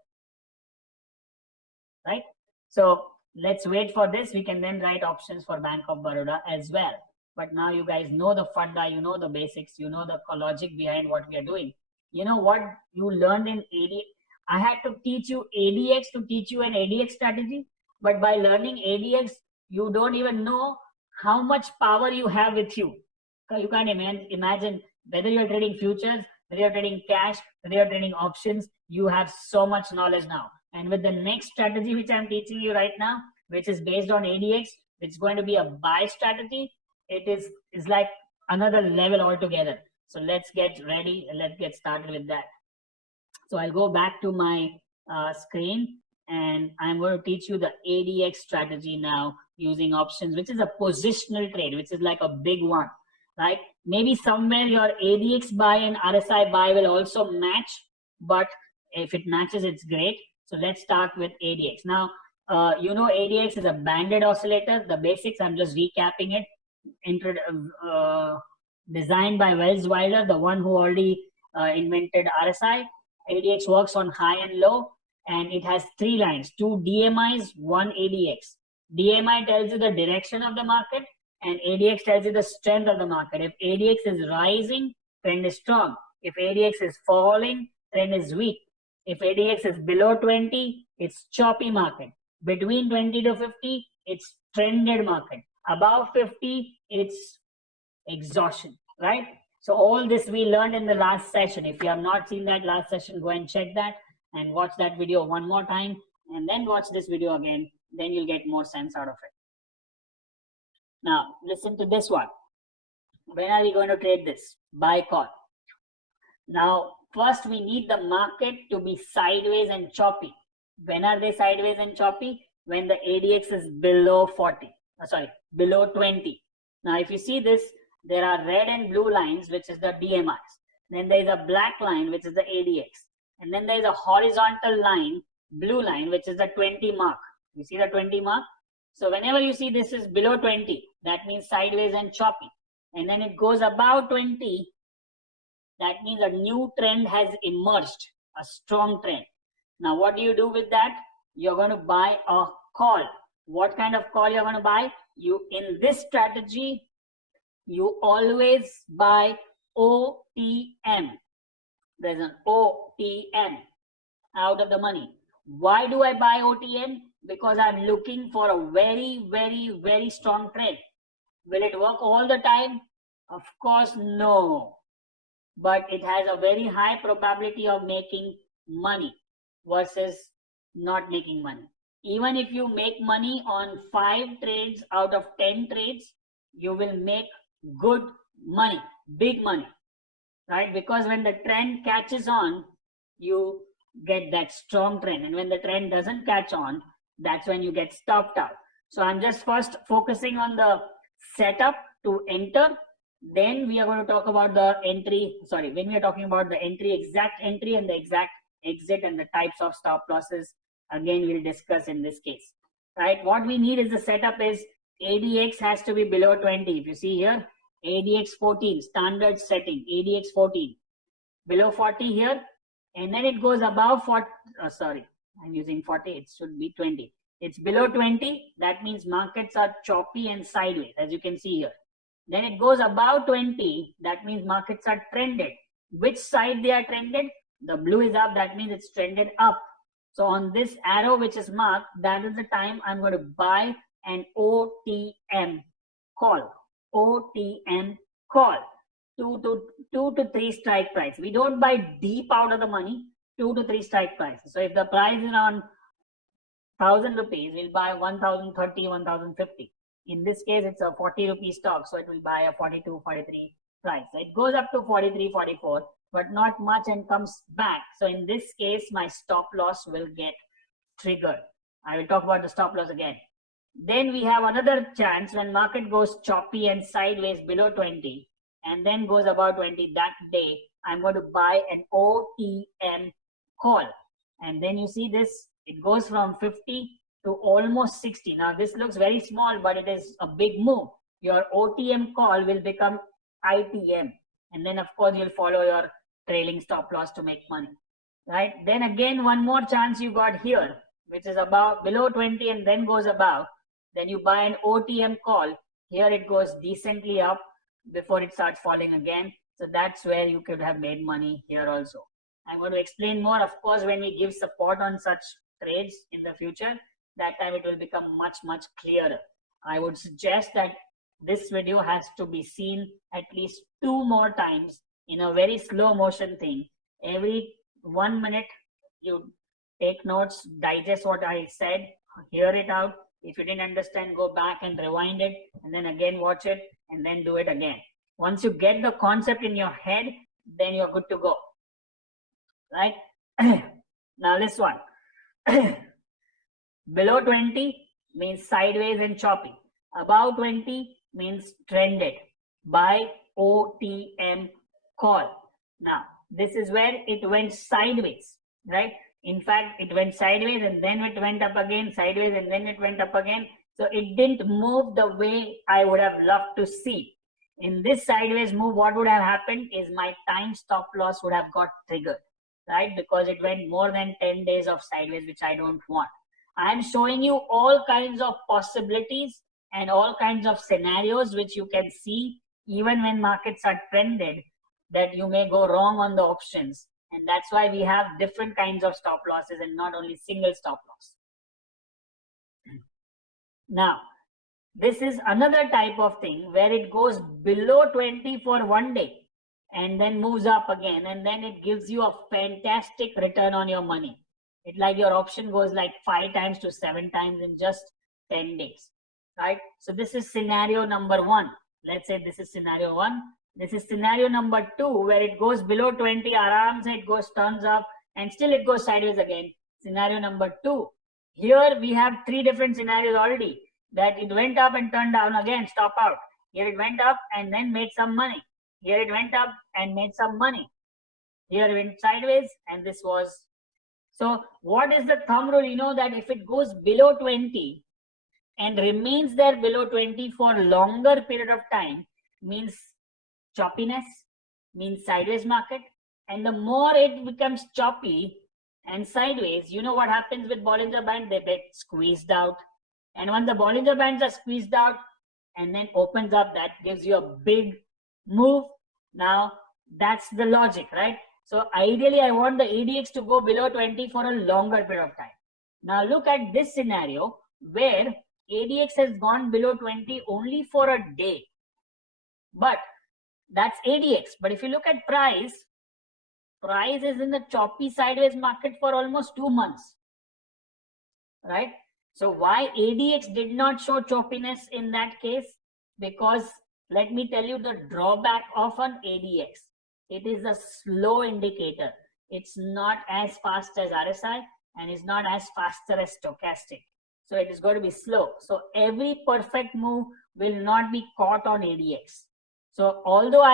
right? So let's wait for this. We can then write options for Bank of Baroda as well. But now you guys know the funda, you know the basics, you know the logic behind what we are doing. You know what you learned in ADX? I had to teach you ADX to teach you an ADX strategy. But by learning ADX, you don't even know how much power you have with you. You can't imagine whether you're trading futures, whether you're trading cash, whether you're trading options, you have so much knowledge now. And with the next strategy, which I'm teaching you right now, which is based on ADX, which is going to be a buy strategy, it is like another level altogether. So let's get ready and let's get started with that. So I'll go back to my screen and I'm going to teach you the ADX strategy now using options, which is a positional trade, which is like a big one, right? Maybe somewhere your ADX buy and RSI buy will also match, but if it matches, it's great. So let's start with ADX. Now, you know ADX is a banded oscillator. The basics, I'm just recapping it. Designed by Wells Wilder, the one who already invented RSI. ADX works on high and low, and it has three lines, two DMIs, one ADX. DMI tells you the direction of the market, and ADX tells you the strength of the market. If ADX is rising, trend is strong. If ADX is falling, trend is weak. If ADX is below 20, it's choppy market. Between 20 to 50, it's trended market. Above 50, it's exhaustion, right? So all this we learned in the last session. If you have not seen that last session, go and check that and watch that video one more time and then watch this video again. Then you'll get more sense out of it. Now, listen to this one. When are we going to trade this? Buy call. Now, first we need the market to be sideways and choppy. When are they sideways and choppy? When the ADX is below 40. Below 20. Now, if you see this, there are red and blue lines, which is the DMIs. Then there is a black line, which is the ADX. And then there is a horizontal line, blue line, which is the 20 mark. You see the 20 mark? So whenever you see this is below 20, that means sideways and choppy. And then it goes above 20, that means a new trend has emerged, a strong trend. Now, what do you do with that? You're going to buy a call. What kind of call you're going to buy? In this strategy, you always buy OTM. There's an OTM, out of the money. Why do I buy OTM? Because I'm looking for a very, very, very strong trend. Will it work all the time? Of course, no. But it has a very high probability of making money versus not making money. Even if you make money on 5 trades out of 10 trades, you will make good money, big money, right? Because when the trend catches on, you get that strong trend. And when the trend doesn't catch on, that's when you get stopped out. So I'm just first focusing on the setup to enter. Then we are going to talk about the entry. Sorry, when we are talking about the entry, exact entry and the exact exit and the types of stop losses, again, we'll discuss in this case, right? What we need is the setup is ADX has to be below 20. If you see here, ADX 14, standard setting, ADX 14, below 40 here, and then it goes above 40, sorry, I'm using 40, it should be 20. It's below 20, that means markets are choppy and sideways, as you can see here. Then it goes above 20, that means markets are trended. Which side they are trended? The blue is up, that means it's trended up. So on this arrow which is marked, that is the time I'm going to buy an OTM call. OTM call. 2 to 3 strike price. We don't buy deep out of the money, 2 to 3 strike prices. So if the price is around 1,000 rupees, we'll buy 1,030, 1,050. In this case, it's a 40 rupee stock, so it will buy a 42, 43 price. So it goes up to 43, 44, but not much and comes back. So in this case, my stop loss will get triggered. I will talk about the stop loss again. Then we have another chance when market goes choppy and sideways below 20 and then goes above 20. That day, I'm going to buy an OTM call. And then you see this, it goes from 50 to almost 60. Now this looks very small, but it is a big move. Your OTM call will become ITM. And then of course you'll follow your trailing stop loss to make money, right? Then again, one more chance you got here, which is about below 20 and then goes above. Then you buy an OTM call. Here it goes decently up before it starts falling again. So that's where you could have made money here also. I'm going to explain more, of course, when we give support on such trades in the future. That time it will become much, much clearer. I would suggest that this video has to be seen at least 2 more times in a very slow motion thing. Every 1 minute, you take notes, digest what I said, hear it out. If you didn't understand, go back and rewind it, and then again watch it, and then do it again. Once you get the concept in your head, then you're good to go, right? Now this one. Below 20 means sideways and choppy. Above 20 means trended. Buy OTM call. Now, this is where it went sideways, right? In fact, it went sideways and then it went up again, sideways and then it went up again. So it didn't move the way I would have loved to see. In this sideways move, what would have happened is my time stop loss would have got triggered, right? Because it went more than 10 days of sideways, which I don't want. I'm showing you all kinds of possibilities and all kinds of scenarios which you can see even when markets are trended, that you may go wrong on the options. And that's why we have different kinds of stop losses and not only single stop loss. Now, this is another type of thing where it goes below 20 for 1 day and then moves up again, and then it gives you a fantastic return on your money. It like your option goes like 5 times to 7 times in just 10 days, right? So this is scenario number 1. Let's say this is scenario 1. This is scenario number 2, where it goes below 20, arams, it goes, turns up, and still it goes sideways again. Scenario number 2. Here we have 3 different scenarios already, that it went up and turned down again, stop out. Here it went up and then made some money. Here it went up and made some money. Here it went sideways, and this was. So what is the thumb rule? You know that if it goes below 20 and remains there below 20 for longer period of time, means choppiness, means sideways market. And the more it becomes choppy and sideways, you know what happens with Bollinger Band? They get squeezed out. And when the Bollinger Bands are squeezed out and then opens up, that gives you a big move. Now that's the logic, right? So ideally, I want the ADX to go below 20 for a longer period of time. Now look at this scenario where ADX has gone below 20 only for a day. But that's ADX. But if you look at price is in the choppy sideways market for almost 2 months, right? So why ADX did not show choppiness in that case? Because let me tell you the drawback of an ADX. It is a slow indicator. It's not as fast as RSI and is not as faster as stochastic. So it is going to be slow. So every perfect move will not be caught on ADX. So although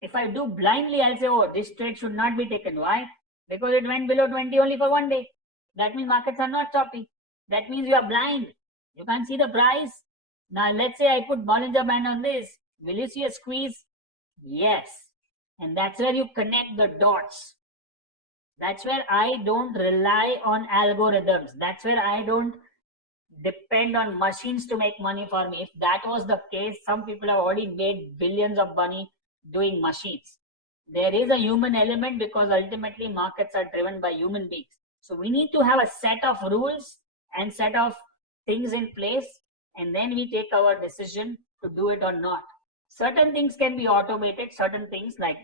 if I do blindly, I'll say, oh, this trade should not be taken. Why? Because it went below 20 only for one day. That means markets are not choppy. That means you are blind. You can't see the price. Now, let's say I put Bollinger Band on this. Will you see a squeeze? Yes. And that's where you connect the dots. That's where I don't rely on algorithms. That's where I don't depend on machines to make money for me. If that was the case, some people have already made billions of money doing machines. There is a human element because ultimately markets are driven by human beings. So we need to have a set of rules and set of things in place, and then we take our decision to do it or not. Certain things can be automated, certain things like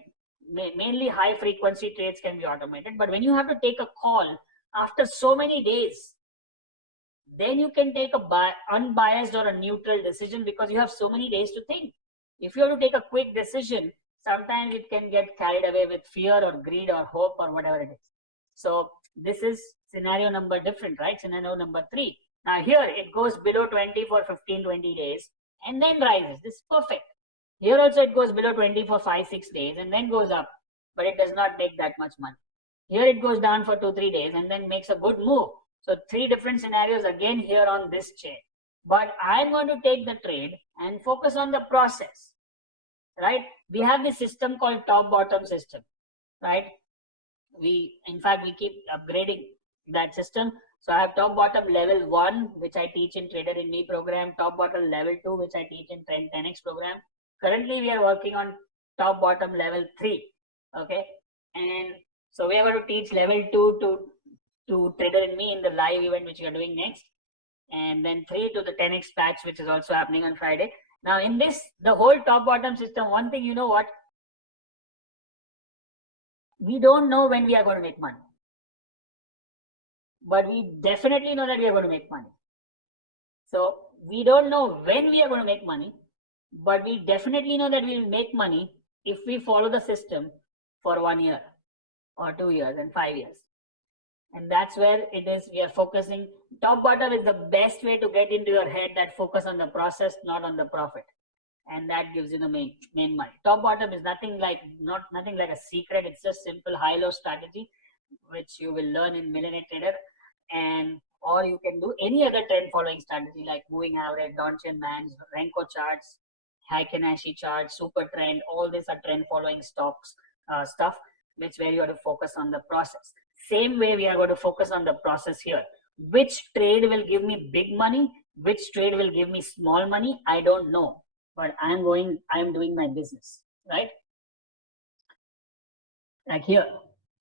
mainly high frequency trades can be automated, but when you have to take a call after so many days, then you can take a unbiased or a neutral decision because you have so many days to think. If you have to take a quick decision, sometimes it can get carried away with fear or greed or hope or whatever it is. So this is scenario number different, right? Scenario number 3. Now here it goes below 20 for 15-20 days and then rises. This is perfect. Here also it goes below 20 for 5-6 days and then goes up, but it does not make that much money. Here it goes down for 2-3 days and then makes a good move. So 3 different scenarios again here on this chain. But I'm going to take the trade and focus on the process, right? We have this system called top-bottom system, right? In fact, we keep upgrading that system. So I have top-bottom level 1, which I teach in Trader in Me program, top-bottom level 2, which I teach in Trend 10X program. Currently, we are working on top-bottom level 3, okay? And so we are going to teach level 2 to Trader in Me in the live event, which we are doing next. And then 3 to the 10X patch, which is also happening on Friday. Now in this, the whole top-bottom system, one thing, you know what? We don't know when we are going to make money. But we definitely know that we are going to make money. So we don't know when we are going to make money, but we definitely know that we will make money if we follow the system for 1 year or 2 years and 5 years. And that's where it is. We are focusing. Top bottom is the best way to get into your head that focus on the process, not on the profit. And that gives you the main money. Top bottom is nothing like a secret. It's just simple high-low strategy, which you will learn in Millionaire Trader. And or you can do any other trend following strategy like moving average, Donchian bands, Renko charts, Heiken Ashi charts, super trend. All these are trend following stocks stuff, which where you have to focus on the process. Same way we are going to focus on the process here. Which trade will give me big money? Which trade will give me small money? I don't know, but I am doing my business, right? Like here,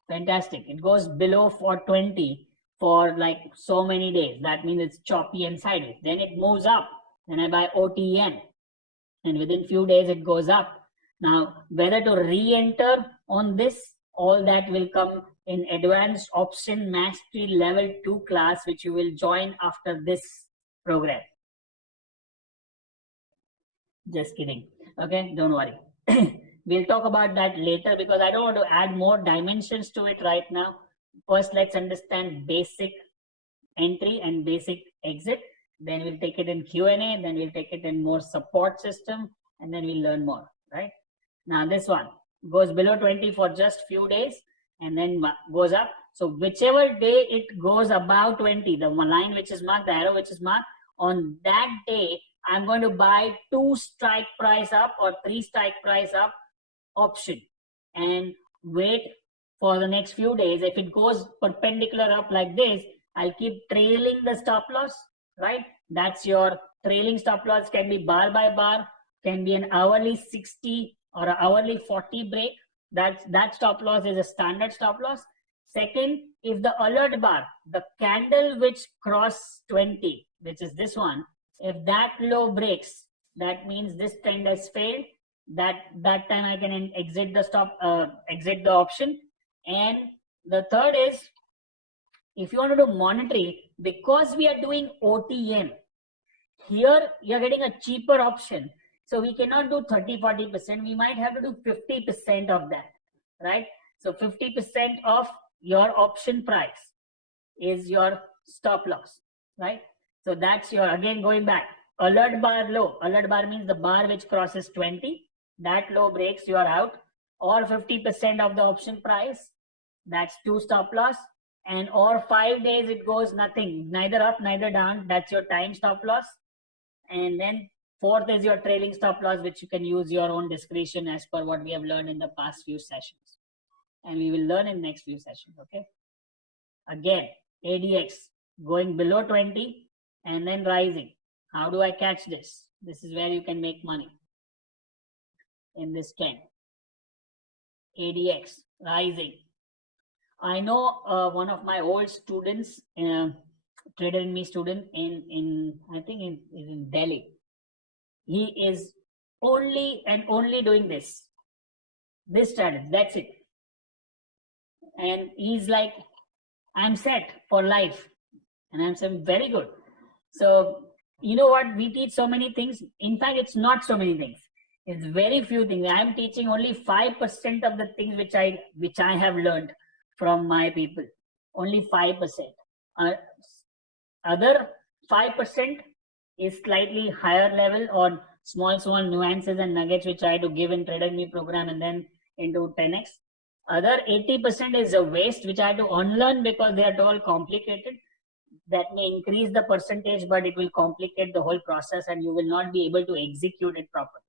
fantastic. It goes below 420 for like so many days. That means it's choppy and sideways. Then it moves up. Then I buy OTN, and within few days it goes up. Now, whether to re-enter on this, all that will come in advanced option mastery level 2 class, which you will join after this program. Just kidding. Okay, don't worry. We'll talk about that later because I don't want to add more dimensions to it right now. First, let's understand basic entry and basic exit. Then we'll take it in Q&A. Then we'll take it in more support system. And then we'll learn more, right? Now, this one goes below 20 for just few days and then goes up. So whichever day it goes above 20, the line which is marked, the arrow which is marked, on that day, I'm going to buy 2 strike price up or 3 strike price up option and wait for the next few days. If it goes perpendicular up like this, I'll keep trailing the stop loss, right? That's your trailing stop loss. Can be bar by bar, can be an hourly 60 or an hourly 40 break. That stop loss is a standard stop loss. Second, if the alert bar, the candle which cross 20, which is this one, if that low breaks, that means this trend has failed. That time I can exit the option. And the third is If you want to do monetary, because we are doing OTM, here you're getting a cheaper option. So we cannot do 30-40%. We might have to do 50% of that, right? So 50% of your option price is your stop loss, right? So that's your, again, going back, alert bar low. Alert bar means the bar which crosses 20, that low breaks, you are out. Or 50% of the option price, that's 2 stop loss. And or 5 days it goes nothing, neither up neither down, that's your time stop loss. And then fourth is your trailing stop loss, which you can use your own discretion as per what we have learned in the past few sessions, and we will learn in next few sessions. Okay, again, ADX going below 20 and then rising. How do I catch this? This is where you can make money in this trend. ADX rising. I know one of my old students, Trader in Me student in I think in Delhi. He is only and only doing this strategy. That's it. And he's like, I'm set for life. And I'm saying, very good. So you know what? We teach so many things. In fact, it's not so many things. It's very few things. I'm teaching only 5% of the things which I have learned from my people. Only 5%. Other 5% is slightly higher level on small nuances and nuggets which I had to give in Trader in Me program and then into 10x. Other 80% is a waste which I had to unlearn because they are all complicated. That may increase the percentage, but it will complicate the whole process and you will not be able to execute it properly.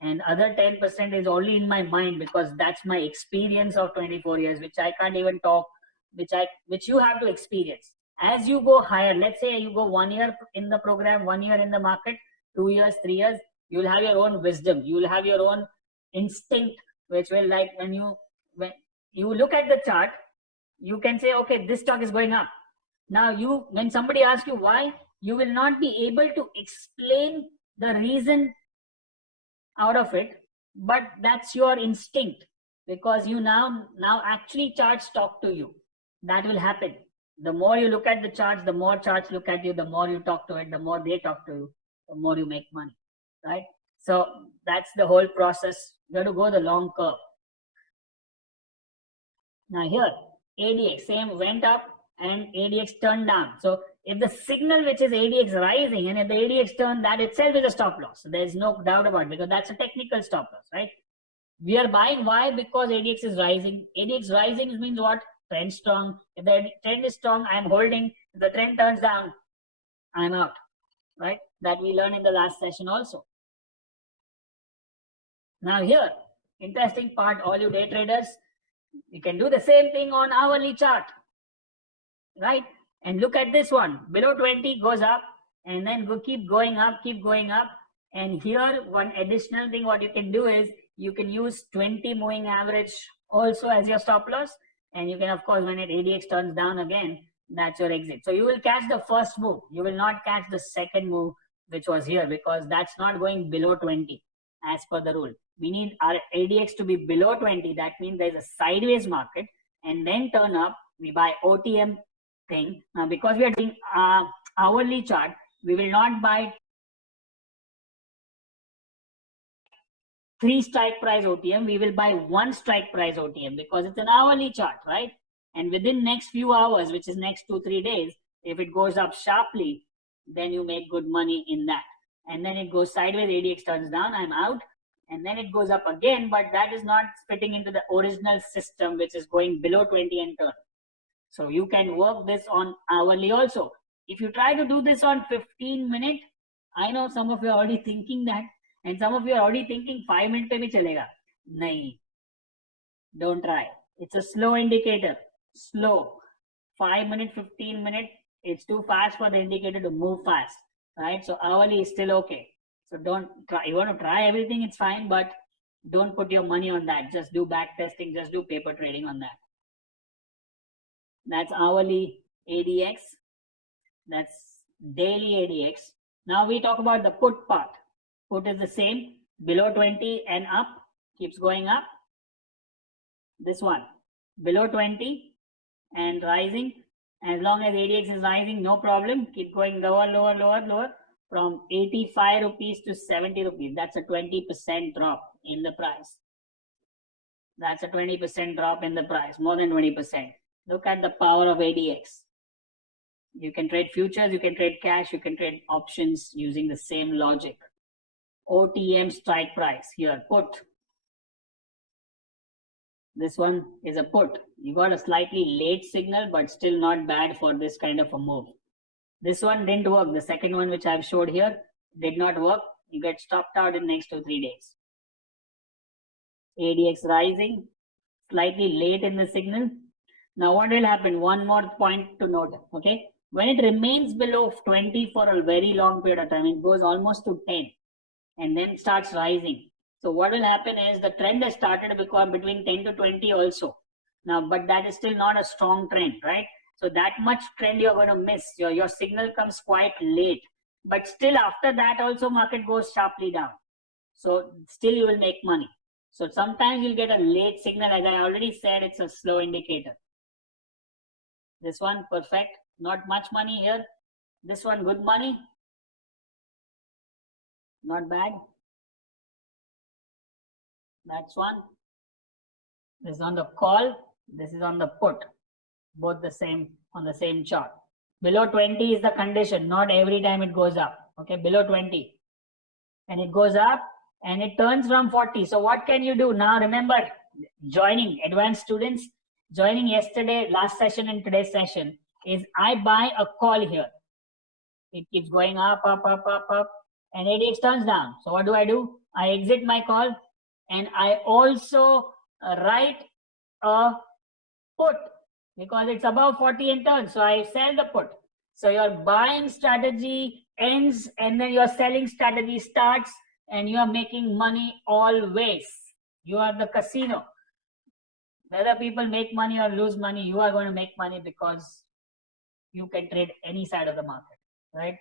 And other 10% is only in my mind because that's my experience of 24 years, which I can't even talk, which you have to experience. As you go higher, let's say you go 1 year in the program, 1 year in the market, 2 years, 3 years, you will have your own wisdom. You will have your own instinct, which will, like when you look at the chart, you can say, okay, this stock is going up. Now when somebody asks you why, you will not be able to explain the reason out of it, but that's your instinct because you now actually charts talk to you. That will happen. The more you look at the charts, the more charts look at you, the more you talk to it, the more they talk to you, the more you make money, right? So that's the whole process. You have to go the long curve. Now here, ADX, same, went up and ADX turned down. So if the signal which is ADX rising and if the ADX turn, that itself is a stop loss. So there's no doubt about it because that's a technical stop loss, right? We are buying. Why? Because ADX is rising. ADX rising means what? Trend strong. If the trend is strong, I'm holding. If the trend turns down, I'm out, right? That we learned in the last session also. Now here, interesting part, all you day traders, you can do the same thing on hourly chart, right? And look at this one, below 20 goes up and then keep going up. And here, one additional thing what you can do is you can use 20 moving average also as your stop loss. And you can, of course, when ADX turns down again, that's your exit. So you will catch the first move. You will not catch the second move, which was here, because that's not going below 20 as per the rule. We need our ADX to be below 20. That means there's a sideways market and then turn up. We buy OTM thing. Now, because we are doing hourly chart, we will not buy 3 strike price OTM, we will buy 1 strike price OTM because it's an hourly chart, right? And within next few hours, which is next 2-3 days, if it goes up sharply, then you make good money in that. And then it goes sideways, ADX turns down, I'm out. And then it goes up again, but that is not fitting into the original system, which is going below 20 and turn. So you can work this on hourly also. If you try to do this on 15 minutes, I know some of you are already thinking that. And some of you are already thinking 5 minutes pe bhi chalega. Nahi. Don't try. It's a slow indicator. Slow. 5 minutes, 15 minutes. It's too fast for the indicator to move fast. Right? So hourly is still okay. So don't try. You want to try everything, it's fine, but don't put your money on that. Just do back testing. Just do paper trading on that. That's hourly ADX. That's daily ADX. Now we talk about the put part. Put is the same, below 20 and up, keeps going up. This one, below 20 and rising, As long as ADX is rising, no problem. Keep going lower, lower, lower, lower. From 85 rupees to 70 rupees. That's a 20% drop in the price. That's a 20% drop in the price, more than 20%. Look at the power of ADX. You can trade futures, you can trade cash, you can trade options using the same logic. OTM strike price here, put. This one is a put. You got a slightly late signal, but still not bad for this kind of a move. This one didn't work. The second one, which I've showed here, did not work. You get stopped out in next 2-3 days. ADX rising, slightly late in the signal. Now what will happen? One more point to note, okay? When it remains below 20 for a very long period of time, it goes almost to 10 and then starts rising. So what will happen is the trend has started to become between 10 to 20 also. Now, but that is still not a strong trend, right? So that much trend you're going to miss. Your signal comes quite late. But still after that also market goes sharply down. So still you will make money. So sometimes you'll get a late signal. As I already said, it's a slow indicator. This one, perfect. Not much money here. This one, good money. Not bad. That's one. This is on the call. This is on the put. Both the same on the same chart. Below 20 is the condition. Not every time it goes up. Okay, below 20. And it goes up and it turns from 40. So what can you do? Now remember, joining advanced students, joining yesterday, last session and today's session is I buy a call here. It keeps going up, up, up, up, up, and ADX turns down. So what do? I exit my call and I also write a put because it's above 40 and turns. So I sell the put. So your buying strategy ends and then your selling strategy starts and you are making money always. You are the casino. Whether people make money or lose money, you are going to make money because you can trade any side of the market, right?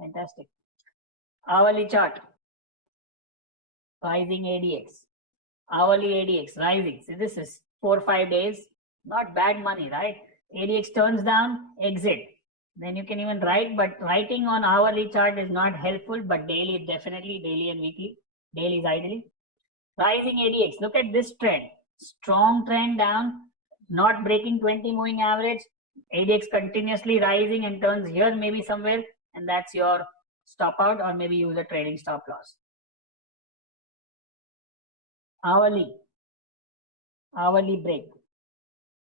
Fantastic. Hourly chart. Rising ADX. Hourly ADX rising. See, this is 4-5 days. Not bad money, right? ADX turns down, exit. Then you can even write, but writing on hourly chart is not helpful, but daily, definitely, daily and weekly. Daily is ideally. Rising ADX. Look at this trend. Strong trend down, not breaking 20 moving average. ADX continuously rising and turns here maybe somewhere, and that's your stop out, or maybe use a trading stop loss. Hourly break.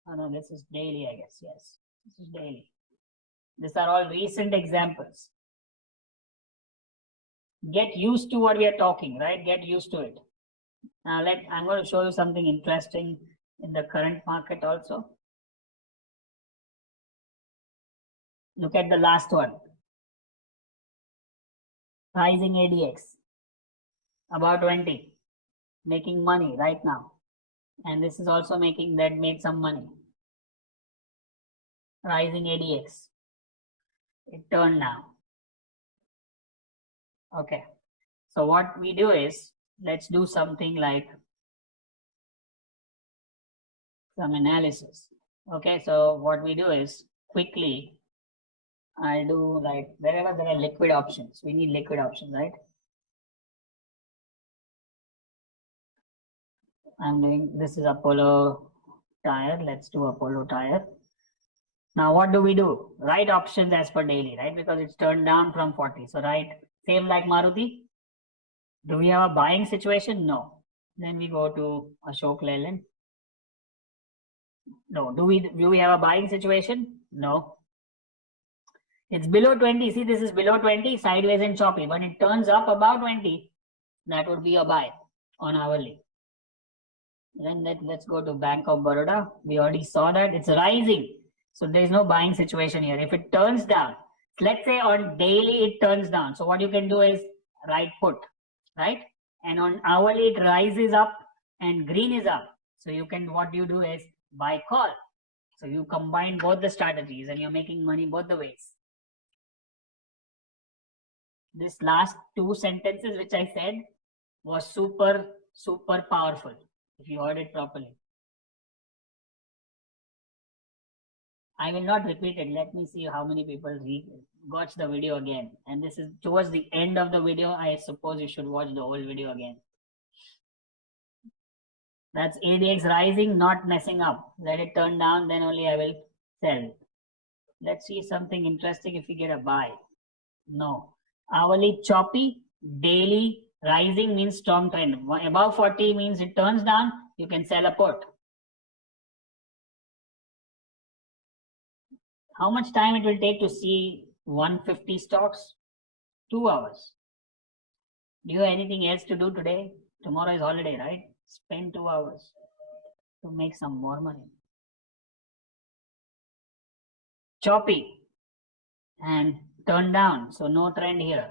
Oh no, this is daily, I guess. Yes, this is daily. These are all recent examples. Get used to what we are talking, right? Get used to it. Now I'm going to show you something interesting in the current market also. Look at the last one. Rising ADX. About 20. Making money right now. And this is also making that made some money. Rising ADX. It turned now. Okay. So what we do is, let's do something like some analysis. Okay, so what we do is quickly, I'll do like wherever there are liquid options, we need liquid options, right? I'm doing, this is Apollo tire. Let's do Apollo tire. Now what do? Write options as per daily, right? Because it's turned down from 40. So write same like Maruti. Do we have a buying situation? No. Then we go to Ashok Leyland. No. Do we have a buying situation? No. It's below 20. See, this is below 20, sideways and choppy. When it turns up about 20, that would be a buy on hourly. Then let's go to Bank of Baroda. We already saw that it's rising. So there's no buying situation here. If it turns down, let's say on daily it turns down. So what you can do is write put, right? And on hourly it rises up and green is up. So you can, what you do is buy call. So you combine both the strategies and you're making money both the ways. This last two sentences which I said was super powerful if you heard it properly. I will not repeat it. Let me see how many people watch the video again. And this is towards the end of the video. I suppose you should watch the whole video again. That's ADX rising, not messing up. Let it turn down, then only I will sell. Let's see something interesting if we get a buy. No. Hourly choppy, daily rising means strong trend. Above 40 means it turns down, you can sell a put. How much time it will take to see 150 stocks? 2 hours. Do you have anything else to do today? Tomorrow is holiday, right? Spend 2 hours to make some more money. Choppy and turn down, so no trend here.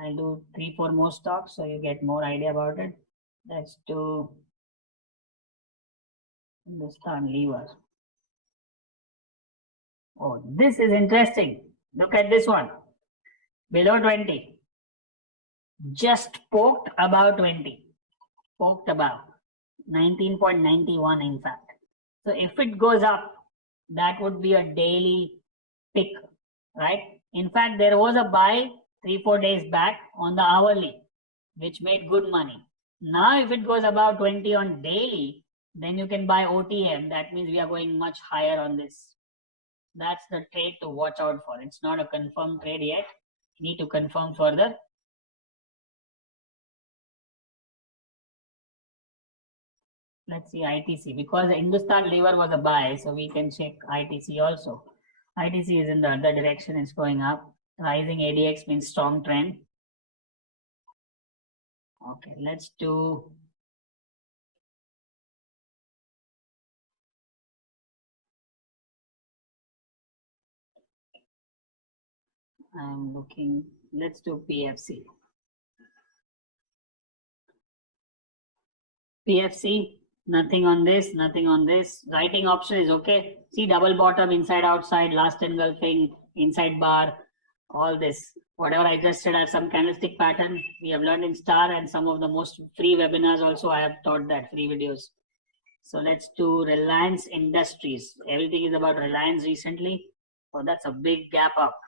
I'll do 3-4 more stocks so you get more idea about it. Let's do Hindustan Lever. Oh, this is interesting. Look at this one. Below 20. Just poked above 20. Poked above. 19.91 in fact. So if it goes up, that would be a daily pick, right? In fact, there was a buy 3-4 days back on the hourly, which made good money. Now, if it goes above 20 on daily, then you can buy OTM. That means we are going much higher on this. That's the trade to watch out for. It's not a confirmed trade yet. You need to confirm further. Let's see ITC. Because Hindustan Lever was a buy, so we can check ITC also. ITC is in the other direction. It's going up. Rising ADX means strong trend. Okay, let's do I'm looking, let's do PFC. PFC, nothing on this, nothing on this. Writing option is okay. See double bottom, inside, outside, last engulfing, inside bar, all this. Whatever I just said are some candlestick pattern we have learned in Star, and some of the most free webinars also I have taught that, free videos. So let's do Reliance Industries. Everything is about Reliance recently. So that's a big gap up.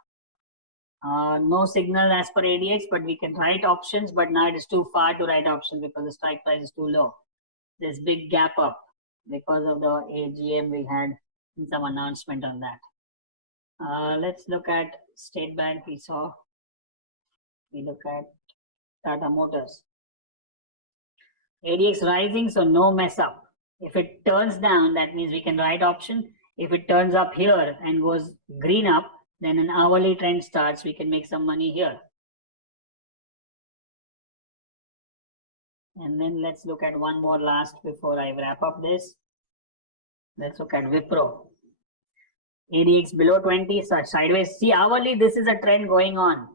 No signal as per ADX, but we can write options, but now it is too far to write options because the strike price is too low. This big gap up because of the AGM we had some announcement on that. Let's look at State Bank. We look at Tata Motors. ADX rising, so no mess up. If it turns down, that means we can write option. If it turns up here and goes green up, then an hourly trend starts. We can make some money here. And then let's look at one more last before I wrap up this. Let's look at Wipro. ADX below 20, sideways. See, hourly, this is a trend going on.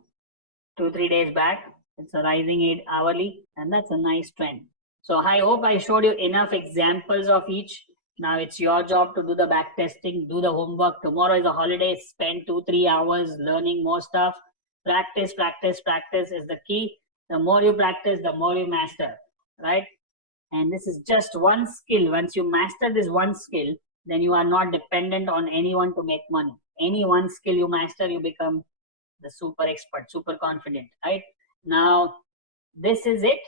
2-3 days back, it's a rising hourly, and that's a nice trend. So I hope I showed you enough examples of each. Now it's your job to do the back testing, do the homework. Tomorrow is a holiday. Spend 2-3 hours learning more stuff. Practice, practice, practice is the key. The more you practice, the more you master, right? And this is just one skill. Once you master this one skill, then you are not dependent on anyone to make money. Any one skill you master, you become the super expert, super confident, right? Now, this is it.